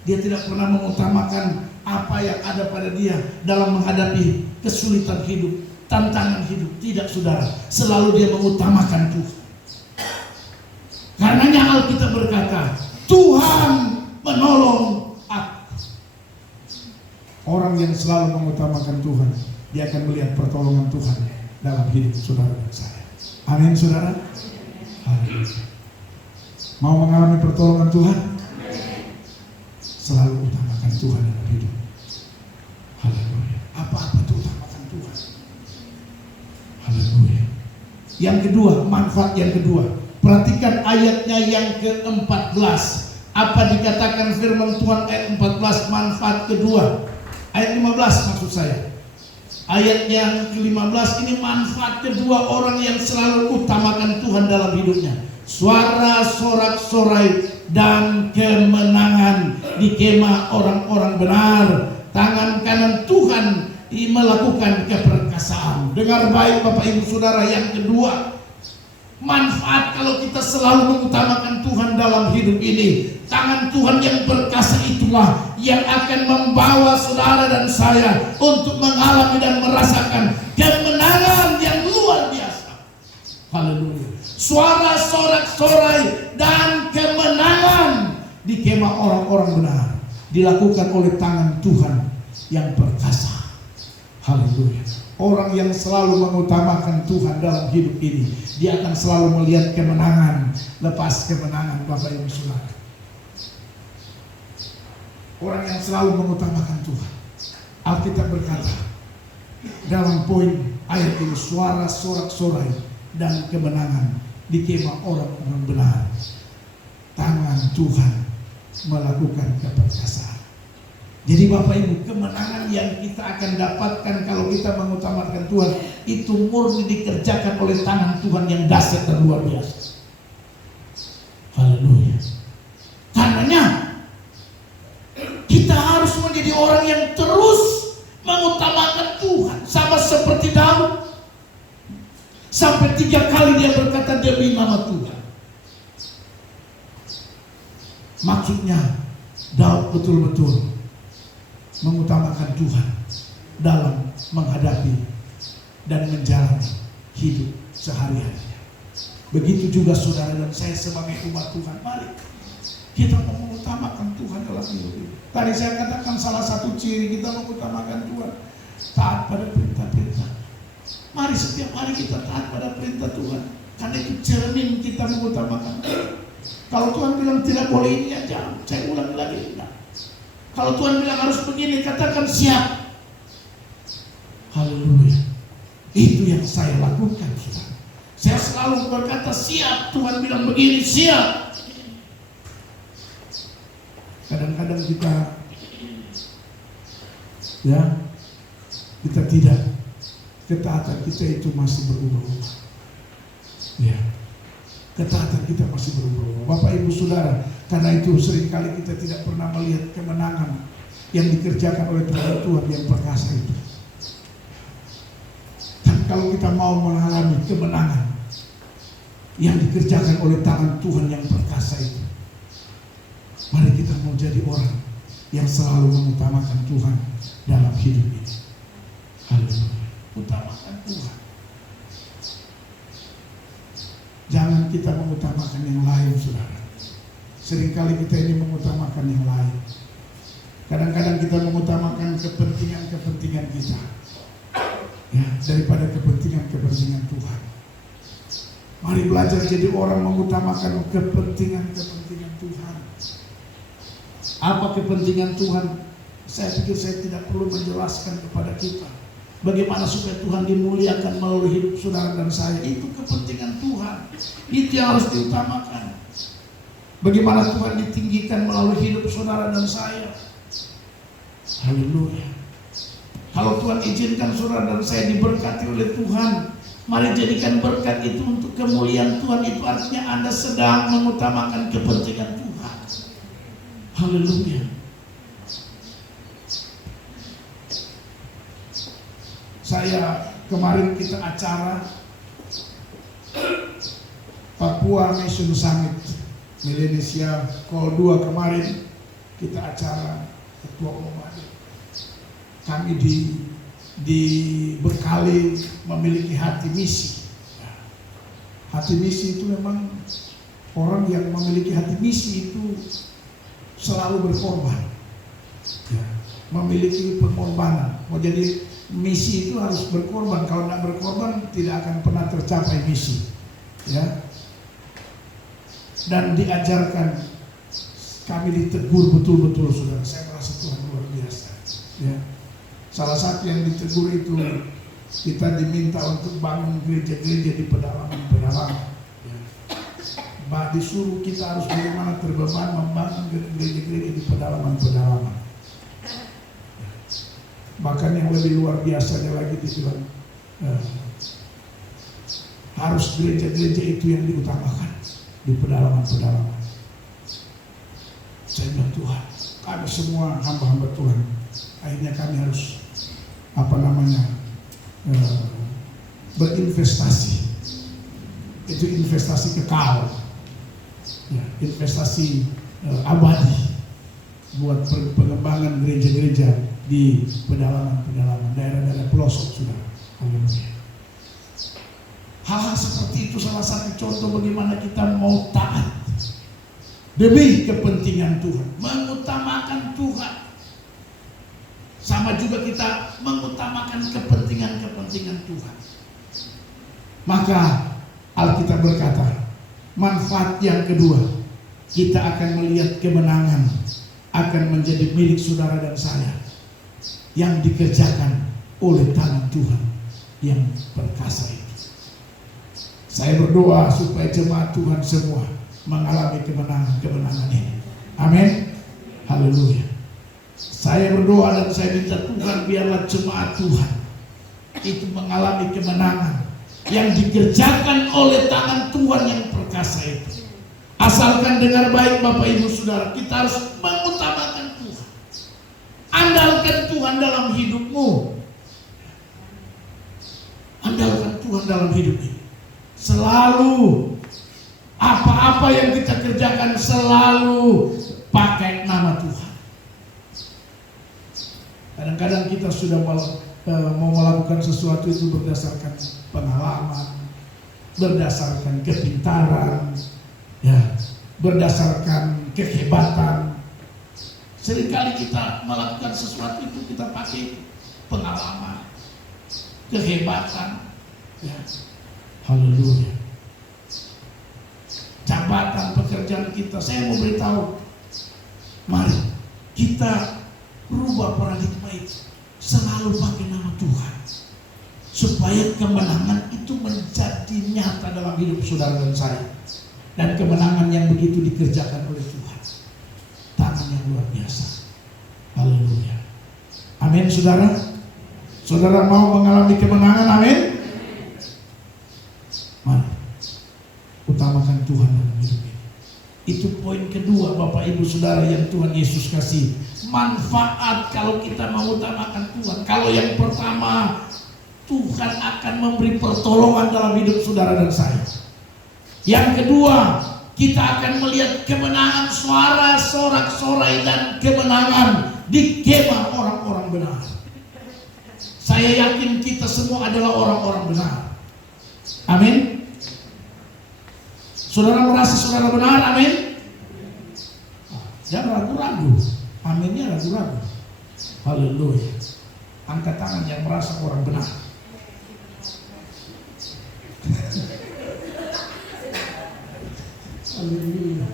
Dia tidak pernah mengutamakan apa yang ada pada dia dalam menghadapi kesulitan hidup, tantangan hidup. Tidak, saudara. Selalu dia mengutamakan Tuhan. Karenanya Alkitab berkata, Tuhan menolong aku. Orang yang selalu mengutamakan Tuhan, dia akan melihat pertolongan Tuhan dalam hidup saudara dan saya. Amin, saudara. Haleluya. Mau mengalami pertolongan Tuhan? Selalu utamakan Tuhan dalam hidup. Haleluya. Apa-apa itu utamakan Tuhan. Haleluya. Yang kedua, manfaat yang kedua. Perhatikan ayatnya yang ke-14. Apa dikatakan firman Tuhan ayat 14, manfaat kedua. Ayat 15 maksud saya. Ayat yang ke-15 ini manfaat kedua orang yang selalu utamakan Tuhan dalam hidupnya. Suara sorak-sorai dan kemenangan di kemah orang-orang benar. Tangan kanan Tuhan melakukan keperkasaan. Dengar baik Bapak Ibu Saudara, yang kedua, manfaat kalau kita selalu mengutamakan Tuhan dalam hidup ini. Tangan Tuhan yang perkasa itulah yang akan membawa saudara dan saya untuk mengalami dan merasakan kemenangan yang luar biasa. Haleluya. Suara sorak-sorai dan kemenangan di kemah orang-orang benar dilakukan oleh tangan Tuhan yang perkasa. Haleluya. Orang yang selalu mengutamakan Tuhan dalam hidup ini, dia akan selalu melihat kemenangan lepas kemenangan, Bapak Ibu Saudara. Orang yang selalu mengutamakan Tuhan. Alkitab berkata dalam poin ayat ini, suara sorak-sorai dan kemenangan di kemah orang-orang benar. Tangan Tuhan melakukan keperkasaan. Jadi Bapak Ibu, kemenangan yang kita akan dapatkan kalau kita mengutamakan Tuhan itu murni dikerjakan oleh tangan Tuhan yang dahsyat dan luar biasa. Haleluya. Karenanya kita harus menjadi orang yang terus mengutamakan Tuhan, sama seperti Daud. Sampai 3 kali dia berkata demi nama Tuhan. Maksudnya Daud betul-betul mengutamakan Tuhan dalam menghadapi dan menjalani hidup sehari-hari. Begitu juga saudara dan saya sebagai umat Tuhan, mari kita mengutamakan Tuhan dalam hidup ini. Tadi saya katakan salah satu ciri kita mengutamakan Tuhan, taat pada perintah-perintah. Mari setiap hari kita taat pada perintah Tuhan, karena itu cermin kita mengutamakan Tuhan. Kalau Tuhan bilang tidak boleh ini aja, saya ulang lagi enggak. Kalau Tuhan bilang harus begini, katakan siap. Haleluya. Itu yang saya lakukan, saudara. Saya selalu berkata siap. Tuhan bilang begini, siap. Kadang-kadang kita tidak, ketaatan kita itu masih berubah-ubah. Ya, ketaatan kita masih berubah-ubah. Bapak Ibu Saudara, karena itu seringkali kita tidak pernah melihat kemenangan yang dikerjakan oleh Tuhan yang perkasa itu. Dan kalau kita mau mengalami kemenangan yang dikerjakan oleh tangan Tuhan yang perkasa itu, mari kita mau jadi orang yang selalu mengutamakan Tuhan dalam hidup ini. Haleluya. Utamakan Tuhan. Jangan kita mengutamakan yang lain, saudara. Seringkali kita ini mengutamakan yang lain. Kadang-kadang kita mengutamakan kepentingan-kepentingan kita, ya, daripada kepentingan-kepentingan Tuhan. Mari belajar jadi orang mengutamakan kepentingan-kepentingan Tuhan. Apa kepentingan Tuhan? Saya pikir saya tidak perlu menjelaskan kepada kita bagaimana supaya Tuhan dimuliakan melalui hidup saudara dan saya. Itu kepentingan Tuhan. Itu yang harus diutamakan. Bagaimana Tuhan ditinggikan melalui hidup saudara dan saya. Haleluya. Kalau Tuhan izinkan saudara dan saya diberkati oleh Tuhan, mari jadikan berkat itu untuk kemuliaan Tuhan. Itu artinya Anda sedang mengutamakan kepentingan Tuhan. Haleluya. Saya kemarin kita acara Papua Mission Summit Melanesia Call 2 kemarin kita acara ketua umum aja. Kami berkali memiliki hati misi. Hati misi itu memang orang yang memiliki hati misi itu selalu berkorban, ya, memiliki pengorbanan. Mau jadi misi itu harus berkorban. Kalau tidak berkorban tidak akan pernah tercapai misi, ya. Dan diajarkan, kami ditegur betul-betul, saudara. Saya merasa Tuhan luar biasa, ya. Salah satu yang ditegur itu kita diminta untuk bangun gereja-gereja di pedalaman-pedalaman. Disuruh kita harus bagaimana terbeban membangun gereja-gereja di pedalaman-pedalaman. Bahkan yang lebih luar biasanya lagi dibilang harus gereja-gereja itu yang diutamakan di pedalaman-pedalaman. Saya bilang Tuhan, kami semua hamba-hamba Tuhan, akhirnya kami harus berinvestasi. Itu investasi kekal, ya, investasi abadi buat pengembangan gereja-gereja di pedalaman-pedalaman, daerah-daerah pelosok, saudara. Hal-hal seperti itu salah satu contoh bagaimana kita mau taat demi kepentingan Tuhan, mengutamakan Tuhan. Sama juga kita mengutamakan kepentingan-kepentingan Tuhan. Maka Alkitab berkata, manfaat yang kedua, kita akan melihat kemenangan akan menjadi milik saudara dan saya yang dikerjakan oleh tangan Tuhan yang perkasa itu. Saya berdoa supaya jemaat Tuhan semua mengalami kemenangan ini. Amin. Haleluya. Saya berdoa dan saya minta Tuhan biarlah jemaat Tuhan itu mengalami kemenangan yang dikerjakan oleh tangan Tuhan yang perkasa itu. Asalkan dengar baik Bapak Ibu Saudara, kita harus mengutamakan Tuhan. Andalkan Tuhan dalam hidupmu. Andalkan Tuhan dalam hidup ini. Selalu apa-apa yang kita kerjakan selalu pakai nama Tuhan. Kadang-kadang kita sudah mau melakukan sesuatu itu berdasarkan pengalaman, berdasarkan kepintaran, ya, berdasarkan kehebatan. Seringkali kita melakukan sesuatu itu kita pakai pengalaman, kehebatan, ya. Haleluya. Jabatan, pekerjaan kita. Saya mau beritahu, mari kita rubah paradigma itu, selalu pakai nama Tuhan, supaya kemenangan itu menjadi nyata dalam hidup saudara dan saya. Dan kemenangan yang begitu dikerjakan oleh Tuhan, tangan yang luar biasa. Haleluya. Amin saudara. Saudara mau mengalami kemenangan? Amin. Mari utamakan Tuhan dalam hidup ini. Itu poin kedua Bapak Ibu Saudara yang Tuhan Yesus kasih. Manfaat kalau kita mau utamakan Tuhan. Kalau yang pertama, Tuhan akan memberi pertolongan dalam hidup saudara dan saya. Yang kedua, kita akan melihat kemenangan, suara sorak-sorai dan kemenangan di kemah orang-orang benar. Saya yakin kita semua adalah orang-orang benar. Amin. Saudara merasa saudara benar? Amin. Jangan ragu-ragu. Aminnya ragu-ragu. Haleluya. Angkat tangan yang merasa orang benar. Haleluya.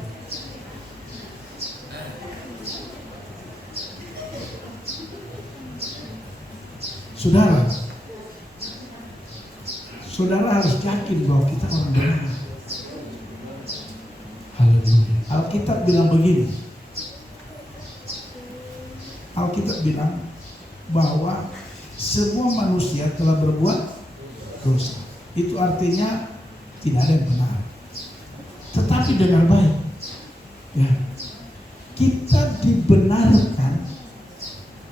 Saudara harus yakin bahwa kita orang benar. Haleluya. Alkitab bilang begini. Alkitab bilang bahwa semua manusia telah berbuat dosa. Itu artinya tidak ada yang benar. Tetapi dengar baik, ya, kita dibenarkan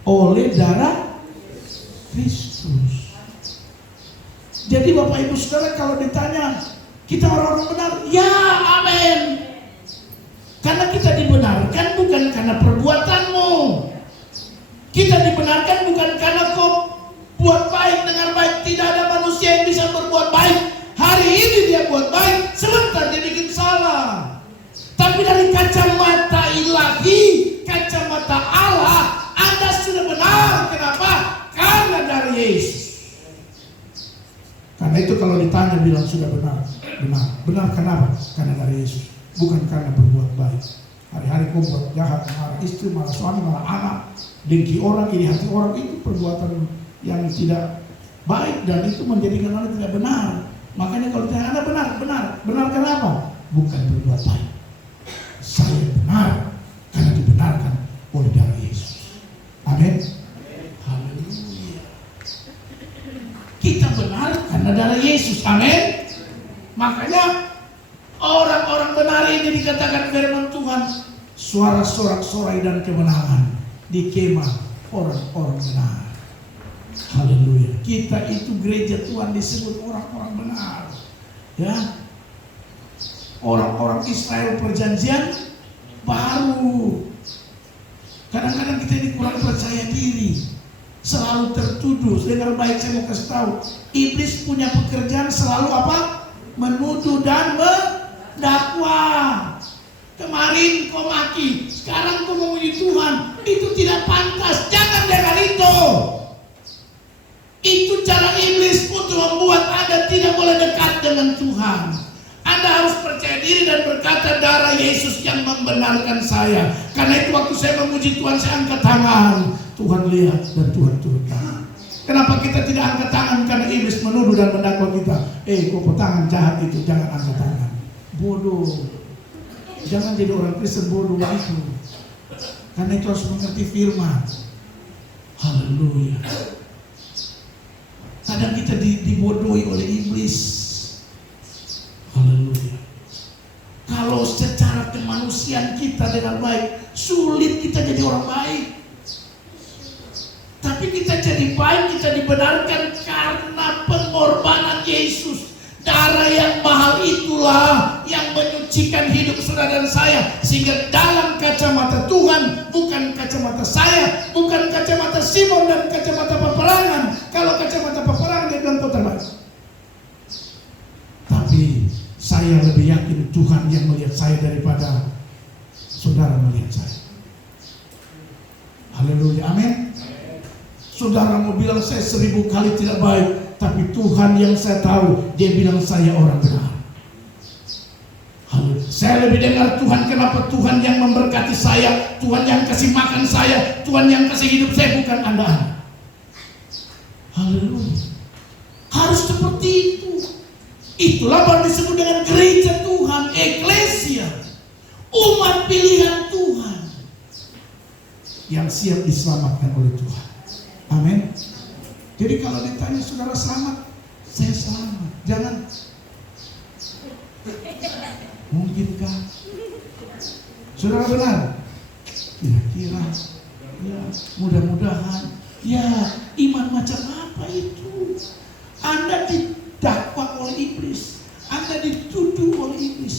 oleh darah Kristus. Jadi Bapak Ibu Saudara, kalau ditanya kita orang-orang benar, ya amin. Karena kita dibenarkan bukan karena perbuatanmu. Kita dibenarkan bukan karena kau buat baik. Dengar baik, tidak ada manusia yang bisa berbuat baik. Hari ini dia buat baik, sebentar dia bikin salah. Tapi dari kacamata ilahi, kacamata Allah, Anda sudah benar. Kenapa? Karena dari Yesus. Karena itu kalau ditanya bilang sudah benar. Benar kenapa? Karena dari Yesus. Bukan karena berbuat baik. Hari-hari kau buat jahat, marah istri, marah suami, marah anak, dengki orang, iri hati orang, itu perbuatan yang tidak baik dan itu menjadikan Anda tidak benar. Makanya kalau ditanya Anda benar kenapa? Bukan berbuat baik. Saya benar karena dibenarkan oleh darah Yesus. Amin. Haleluya. Kita benar karena darah Yesus. Amin. Makanya orang-orang benar ini dikatakan firman Tuhan, suara sorak-sorai dan kemenangan di kemah orang-orang benar. Haleluya. Kita itu gereja Tuhan disebut orang-orang benar. Ya. Orang-orang Israel perjanjian baru. Kadang-kadang kita ini kurang percaya diri, selalu tertuduh. Dengar baik, saya mau kasih tahu, iblis punya pekerjaan selalu apa? Menuduh dan mendakwa. Kemarin kau maki, sekarang kau memuji Tuhan. Itu tidak pantas, jangan dengar itu. Itu cara iblis untuk membuat Anda tidak boleh dekat dengan Tuhan. Anda harus percaya diri dan berkata, darah Yesus yang membenarkan saya. Karena itu waktu saya memuji Tuhan, saya angkat tangan. Tuhan lihat dan Tuhan turun tangan. Kenapa kita tidak angkat tangan? Karena iblis menuduh dan mendakwa kita. Kau petangan jahat itu, jangan angkat tangan. Bodoh. Jangan jadi orang Kristen bodoh itu. Karena itu harus mengerti firman. Haleluya. Kadang kita dibodohi oleh iblis. Haleluya. Kalau secara kemanusiaan kita dengan baik, sulit kita jadi orang baik. Tapi kita jadi baik, kita dibenarkan karena pengorbanan Yesus. Darah yang mahal itulah yang menyucikan hidup hidup saudara dan saya, sehingga dalam kacamata Tuhan, bukan kacamata saya, bukan kacamata Simon dan kacamata peperangan. Kalau kacamata peperangan dia bilang kau terbaik. Tapi saya lebih yakin Tuhan yang melihat saya daripada saudara melihat saya. Haleluya, amin. Saudara mau bilang saya 1000 kali tidak baik, tapi Tuhan yang saya tahu, dia bilang saya orang benar. Haleluya. Saya lebih dengar Tuhan, kenapa Tuhan yang memberkati saya, Tuhan yang kasih makan saya, Tuhan yang kasih hidup saya, bukan Anda. Haleluya. Harus seperti itu. Itulah baru disebut dengan gereja Tuhan, eklesia, umat pilihan Tuhan yang siap diselamatkan oleh Tuhan. Amin. Jadi kalau ditanya saudara selamat, saya selamat. Jangan. Mungkinkah saudara benar? Kira-kira, ya mudah-mudahan. Ya, iman macam apa itu? Anda didakwa oleh iblis, Anda dituduh oleh iblis.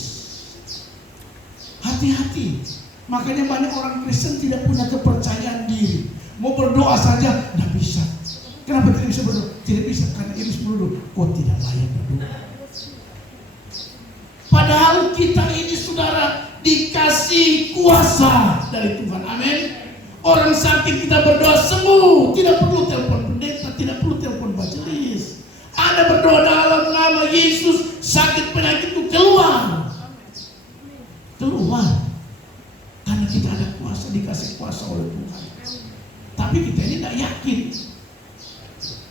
Hati-hati. Makanya banyak orang Kristen tidak punya kepercayaan diri. Mau berdoa saja tidak bisa. Kenapa tidak bisa berdoa? Tidak bisa karena iblis menuduh kau tidak layak berdoa. Padahal kita ini saudara dikasih kuasa dari Tuhan. Amin. Orang sakit kita berdoa sembuh, tidak perlu telepon pendeta, tidak perlu telepon majelis. Anda berdoa dalam nama Yesus, sakit penyakit itu keluar. Keluar. Karena kita ada kuasa, dikasih kuasa oleh Tuhan. Tapi kita ini tidak yakin.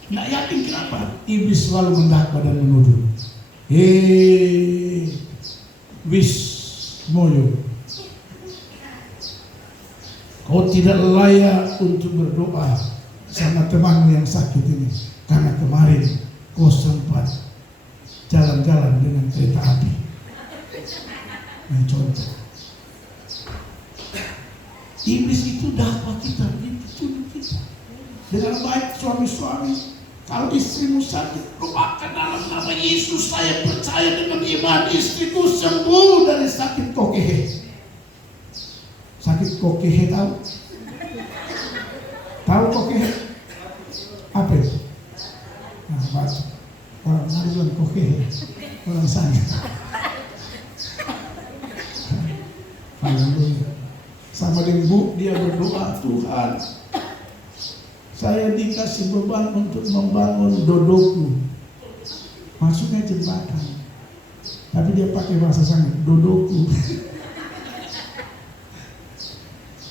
Tidak yakin kenapa? Iblis selalu mendakwa dan menuduh. Wis moyo. Kau tidak layak untuk berdoa sama temanmu yang sakit ini. Karena kemarin kau sempat jalan-jalan dengan kereta api. Contoh. Iblis itu dakwa kita, tuduh kita. Dengan baik suami-suami, kalau istrimu sakit, doakan dalam nama Yesus, saya percaya dengan iman istriku sembuh dari sakit kokehe. Sakit kokehe tahu? Tahu kokehe? Apa itu? Nah, baca. Orang hari bilang kokehe, orang sana. Haleluya. Sama dengan Bu, dia berdoa, Tuhan, saya dikasih beban untuk membangun dodoku. Maksudnya jembatan. Tapi dia pakai bahasa sana, dodoku.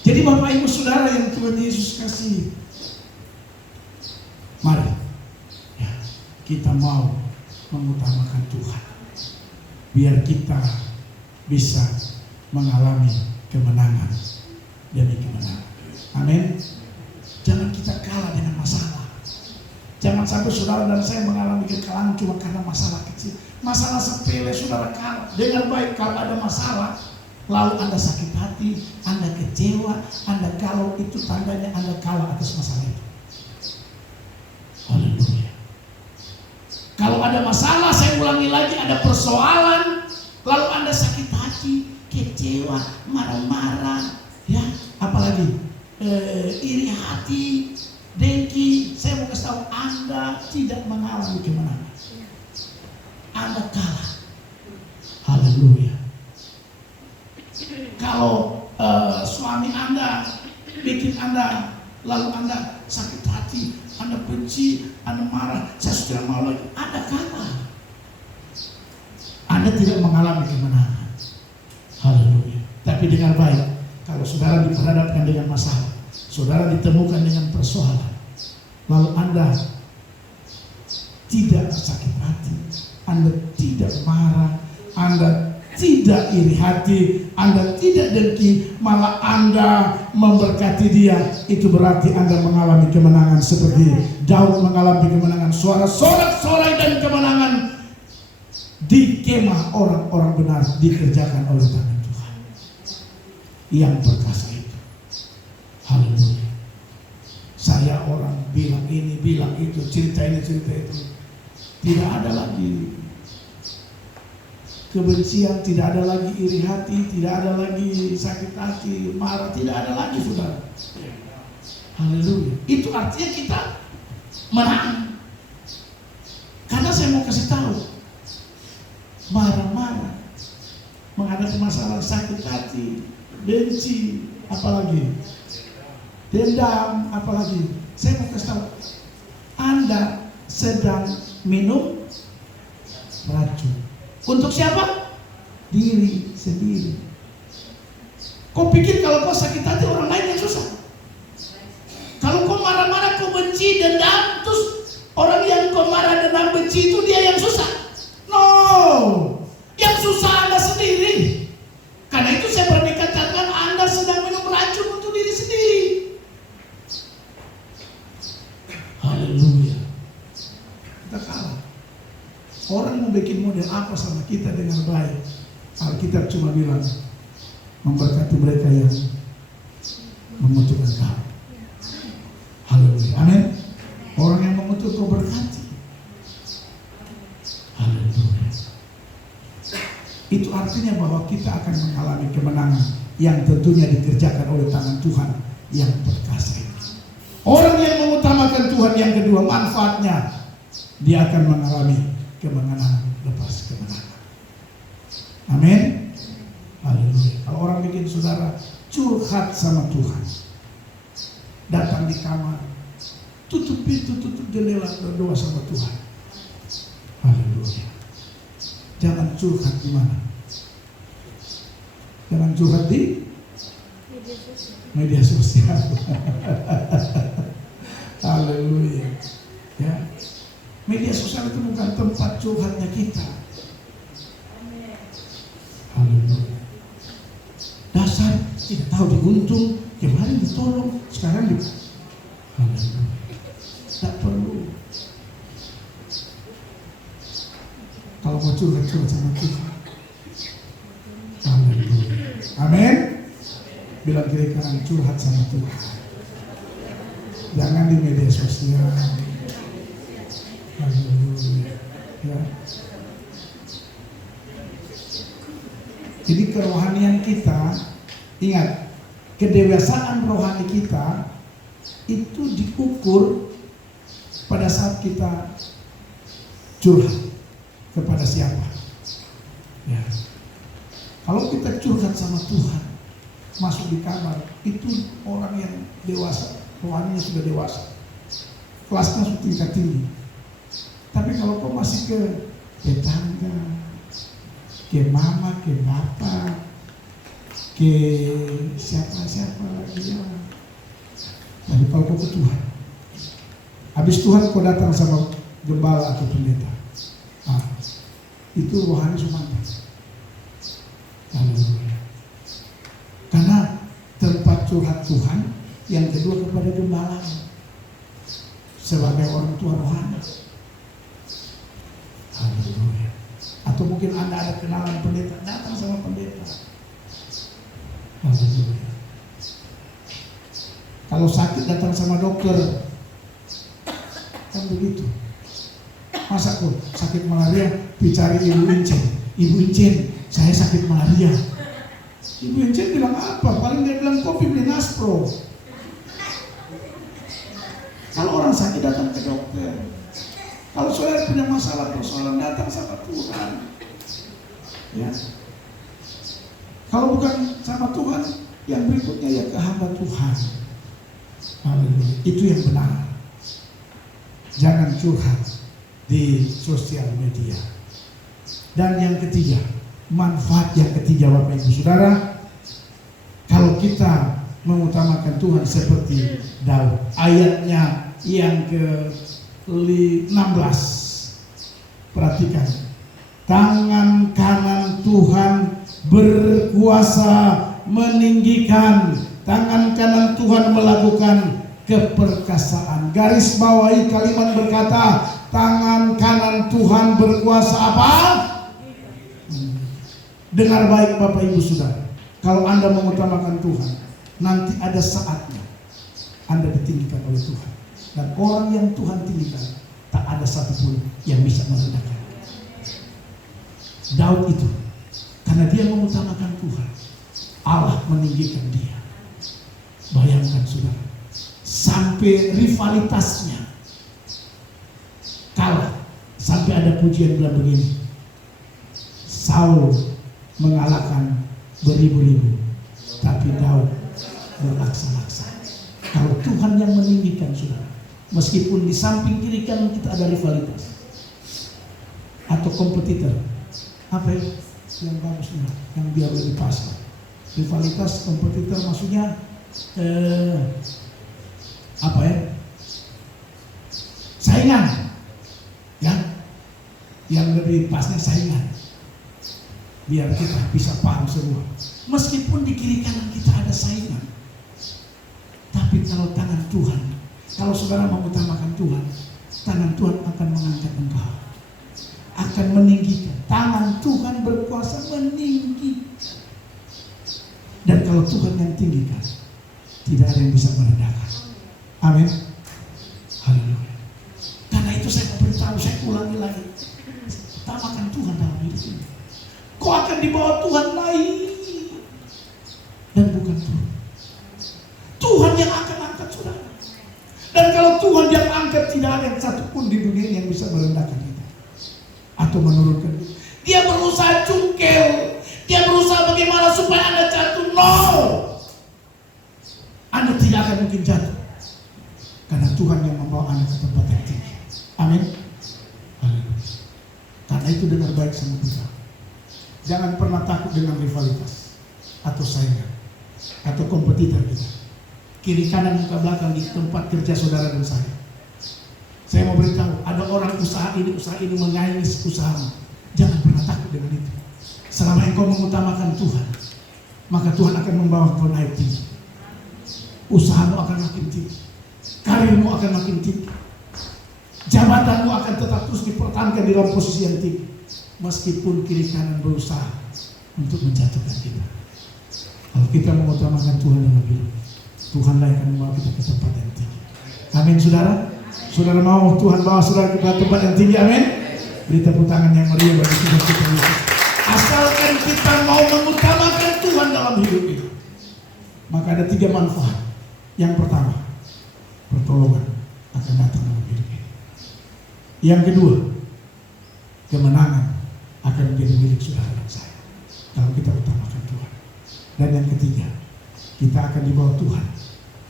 Jadi Bapak Ibu Saudara yang Tuhan Yesus kasih, mari ya, kita mau mengutamakan Tuhan. Biar kita bisa mengalami kemenangan demi kemenangan. Amin. Jangan kita kalah dengan masalah. Jangan sampai saudara dan saya mengalami kekalahan cuma karena masalah kecil. Masalah sepele saudara kalah. Dengar baik, kalau ada masalah, lalu Anda sakit hati, Anda kecewa, Anda galau, itu tandanya Anda kalah atas masalah itu. Haleluya. Kalau ada masalah, saya ulangi lagi, ada persoalan, lalu Anda sakit hati, kecewa, marah-marah, ya, apalagi iri hati, dengki, saya mau kasih tahu Anda tidak mengalami kemenangan. Anda kalah. Haleluya. Kalau suami Anda bikin Anda, lalu Anda sakit hati, Anda benci, Anda marah, saya sudah mau lagi, Anda kalah. Anda tidak mengalami kemenangan. Haleluya. Tapi dengar baik, kalau saudara diperhadapkan dengan masalah, saudara ditemukan dengan persoalan, lalu Anda tidak sakit hati, Anda tidak marah, Anda tidak iri hati, Anda tidak dengki, malah Anda memberkati dia, itu berarti Anda mengalami kemenangan seperti Daud mengalami kemenangan, suara sorak-sorai dan kemenangan di kemah orang-orang benar dikerjakan oleh tangan Tuhan yang perkasa itu. Haleluya. Saya orang bilang ini, bilang itu, cerita ini, cerita itu, tidak ada lagi kebencian, tidak ada lagi iri hati, tidak ada lagi sakit hati, marah, tidak ada lagi, saudara. Haleluya. Itu artinya kita menang. Karena saya mau kasih tahu, marah-marah, menghadapi masalah sakit hati, benci, apalagi dendam, apalagi. Saya mau kasih tahu, Anda sedang minum racun. Untuk siapa? Diri sendiri. Kau pikir kalau kau sakit hati orang lain yang susah? Kalau kau marah-marah, kau benci, dendam, terus orang yang kau marah, dendam, benci itu dia yang susah? No, yang susah Anda sendiri. Karena itu saya pernah katakan Anda sedang minum racun untuk diri sendiri. Haleluya. Kita kalah. Orang mau bikin model apa sama kita dengan baik, Alkitab cuma bilang memberkati mereka yang membutuhkan kau. Haleluya. Amin. Orang yang mengutuk kau berkati. Haleluya. Itu artinya bahwa kita akan mengalami kemenangan yang tentunya dikerjakan oleh tangan Tuhan yang perkasa. Orang yang mengutamakan Tuhan, yang kedua, manfaatnya dia akan mengalami kemenangan lepas kemenangan. Amin. Haleluya. Kalau orang bikin saudara curhat sama Tuhan, datang di kamar, tutup pintu, tutup jendela, berdoa sama Tuhan. Haleluya. Jangan curhat di mana? Jangan curhat di media sosial. Haleluya. Ya. Media sosial itu bukan tempat curhatnya kita. Haleluya. Dasar tidak tahu diuntung, kemarin ditolong, sekarang di. Haleluya. Tak perlu. Kalau mau curhat sama Tuhan. Haleluya. Amin. Bilang kiri kanan, curhat sama Tuhan. Jangan di media sosial. Haleluya. Ya. Jadi kerohanian kita, ingat, kedewasaan rohani kita itu diukur pada saat kita curhat kepada siapa. Ya. Kalau kita curhat sama Tuhan, masuk di kamar, itu orang yang dewasa, rohaninya sudah dewasa, kelasnya sudah tingkat tinggi. Tapi kalau kau masih ke tetangga, ke mama, ke bapak, ke siapa-siapa lagi ya. Tapi kalau kau ke Tuhan, habis Tuhan kau datang sama gembala atau pendeta, itu rohani Sumanta. Karena tempat curhat Tuhan, yang kedua kepada gembala sebagai orang tua rohani. Haleluya. Atau mungkin Anda ada kenalan pendeta, datang sama pendeta. Haleluya. Kalau sakit datang sama dokter, kan begitu. Masa kok sakit malaria bicara Ibu Incen, Ibu Incen, saya sakit malaria. Ibu Incen bilang apa? Paling dia bilang kopi beli Naspro. Kalau orang sakit datang ke dokter. Kalau saudara punya masalah persoalan, datang sama Tuhan. Ya. Kalau bukan sama Tuhan, yang berikutnya ya ke hamba Tuhan. Haleluya. Itu yang benar. Jangan curhat di sosial media. Dan yang ketiga, manfaat yang ketiga Bapak Ibu Saudara, kalau kita mengutamakan Tuhan seperti Daud, ayatnya yang ke-16, perhatikan, tangan kanan Tuhan berkuasa meninggikan, tangan kanan Tuhan melakukan keperkasaan. Garis bawahi kalimat berkata, tangan kanan Tuhan berkuasa apa? Dengar baik Bapak Ibu Saudara, kalau Anda mengutamakan Tuhan, nanti ada saatnya Anda ditinggikan oleh Tuhan. Dan orang yang Tuhan tinggikan, tak ada satupun yang bisa merendahkan. Daud itu Karena dia mengutamakan Tuhan, Allah meninggikan dia. Bayangkan saudara, sampai rivalitasnya kalah. Sampai ada pujian bilang begini, Saul mengalahkan beribu-ribu, tapi Daud berlaksa-laksa. Kalau Tuhan yang meninggikan saudara, meskipun di samping kiri kanan kita ada rivalitas atau kompetitor, apa yang bagusnya, yang biar lebih pas. Rivalitas, kompetitor maksudnya apa ya? Saingan, ya, yang lebih pasnya saingan. Biar kita bisa paham semua. Meskipun di kiri kanan kita ada saingan, tapi kalau tangan Tuhan, kalau saudara mengutamakan Tuhan, tangan Tuhan akan mengangkat engkau, akan meninggikan. Tangan Tuhan berkuasa meninggi. Dan kalau Tuhan yang tinggikan, tidak ada yang bisa merendahkan. Amin. Haleluya. Karena itu saya memberitahu, saya ulangi lagi, utamakan Tuhan dalam hidup ini. Kau akan dibawa Tuhan naik dan bukan turun. Tuhan yang akan angkat saudara. Dan kalau Tuhan yang angkat, tidak ada yang satupun di dunia yang bisa merendahkan kita atau menurunkan kita. Dia berusaha cungkel, dia berusaha bagaimana supaya Anda jatuh. No, Anda tidak akan mungkin jatuh, karena Tuhan yang membawa Anda ke tempat yang tinggi. Amin. Haleluya. Karena itu dengar baik sama kita. Jangan pernah takut dengan rivalitas atau saingan atau kompetitor kita. Kiri kanan muka belakang di tempat kerja saudara dan saya. Saya mau beritahu, ada orang usaha ini menyaingi usahamu. Jangan pernah takut dengan itu. Selama engkau mengutamakan Tuhan, maka Tuhan akan membawa engkau naik tinggi. Usahamu akan makin tinggi, karirmu akan makin tinggi, jabatanmu akan tetap terus dipertahankan di dalam posisi yang tinggi. Meskipun kiri kanan berusaha untuk menjatuhkan kita, kalau kita mengutamakan Tuhan dalam hidup, Tuhanlah yang akan membawa kita ke tempat yang tinggi. Amin saudara. Saudara mau Tuhan bawa saudara ke tempat yang tinggi? Amin. Beri tepuk tangan yang meriah bagi kita Yesus. Asalkan kita mau mengutamakan Tuhan dalam hidup ini, maka ada 3 manfaat. Yang pertama, pertolongan akan datang dalam hidup ini. Yang kedua, kemenangan akan menjadi milik saudara dan saya kalau kita utamakan Tuhan. Dan yang ketiga, kita akan dibawa Tuhan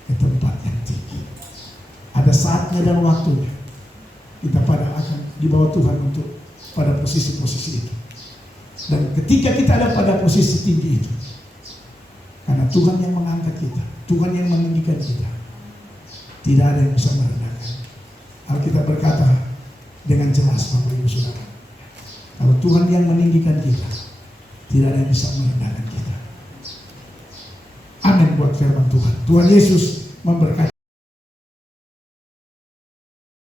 ke tempat yang tinggi. Ada saatnya dan waktunya kita akan dibawa Tuhan untuk pada posisi-posisi itu. Dan ketika kita ada pada posisi tinggi itu, karena Tuhan yang mengangkat kita, Tuhan yang meninggikan kita, tidak ada yang bisa merendahkan. Alkitab berkata dengan jelas, Bapak Ibu Saudara, kalau Tuhan yang meninggikan kita, tidak ada yang bisa merendahkan kita. Amin buat firman Tuhan. Tuhan Yesus memberkati.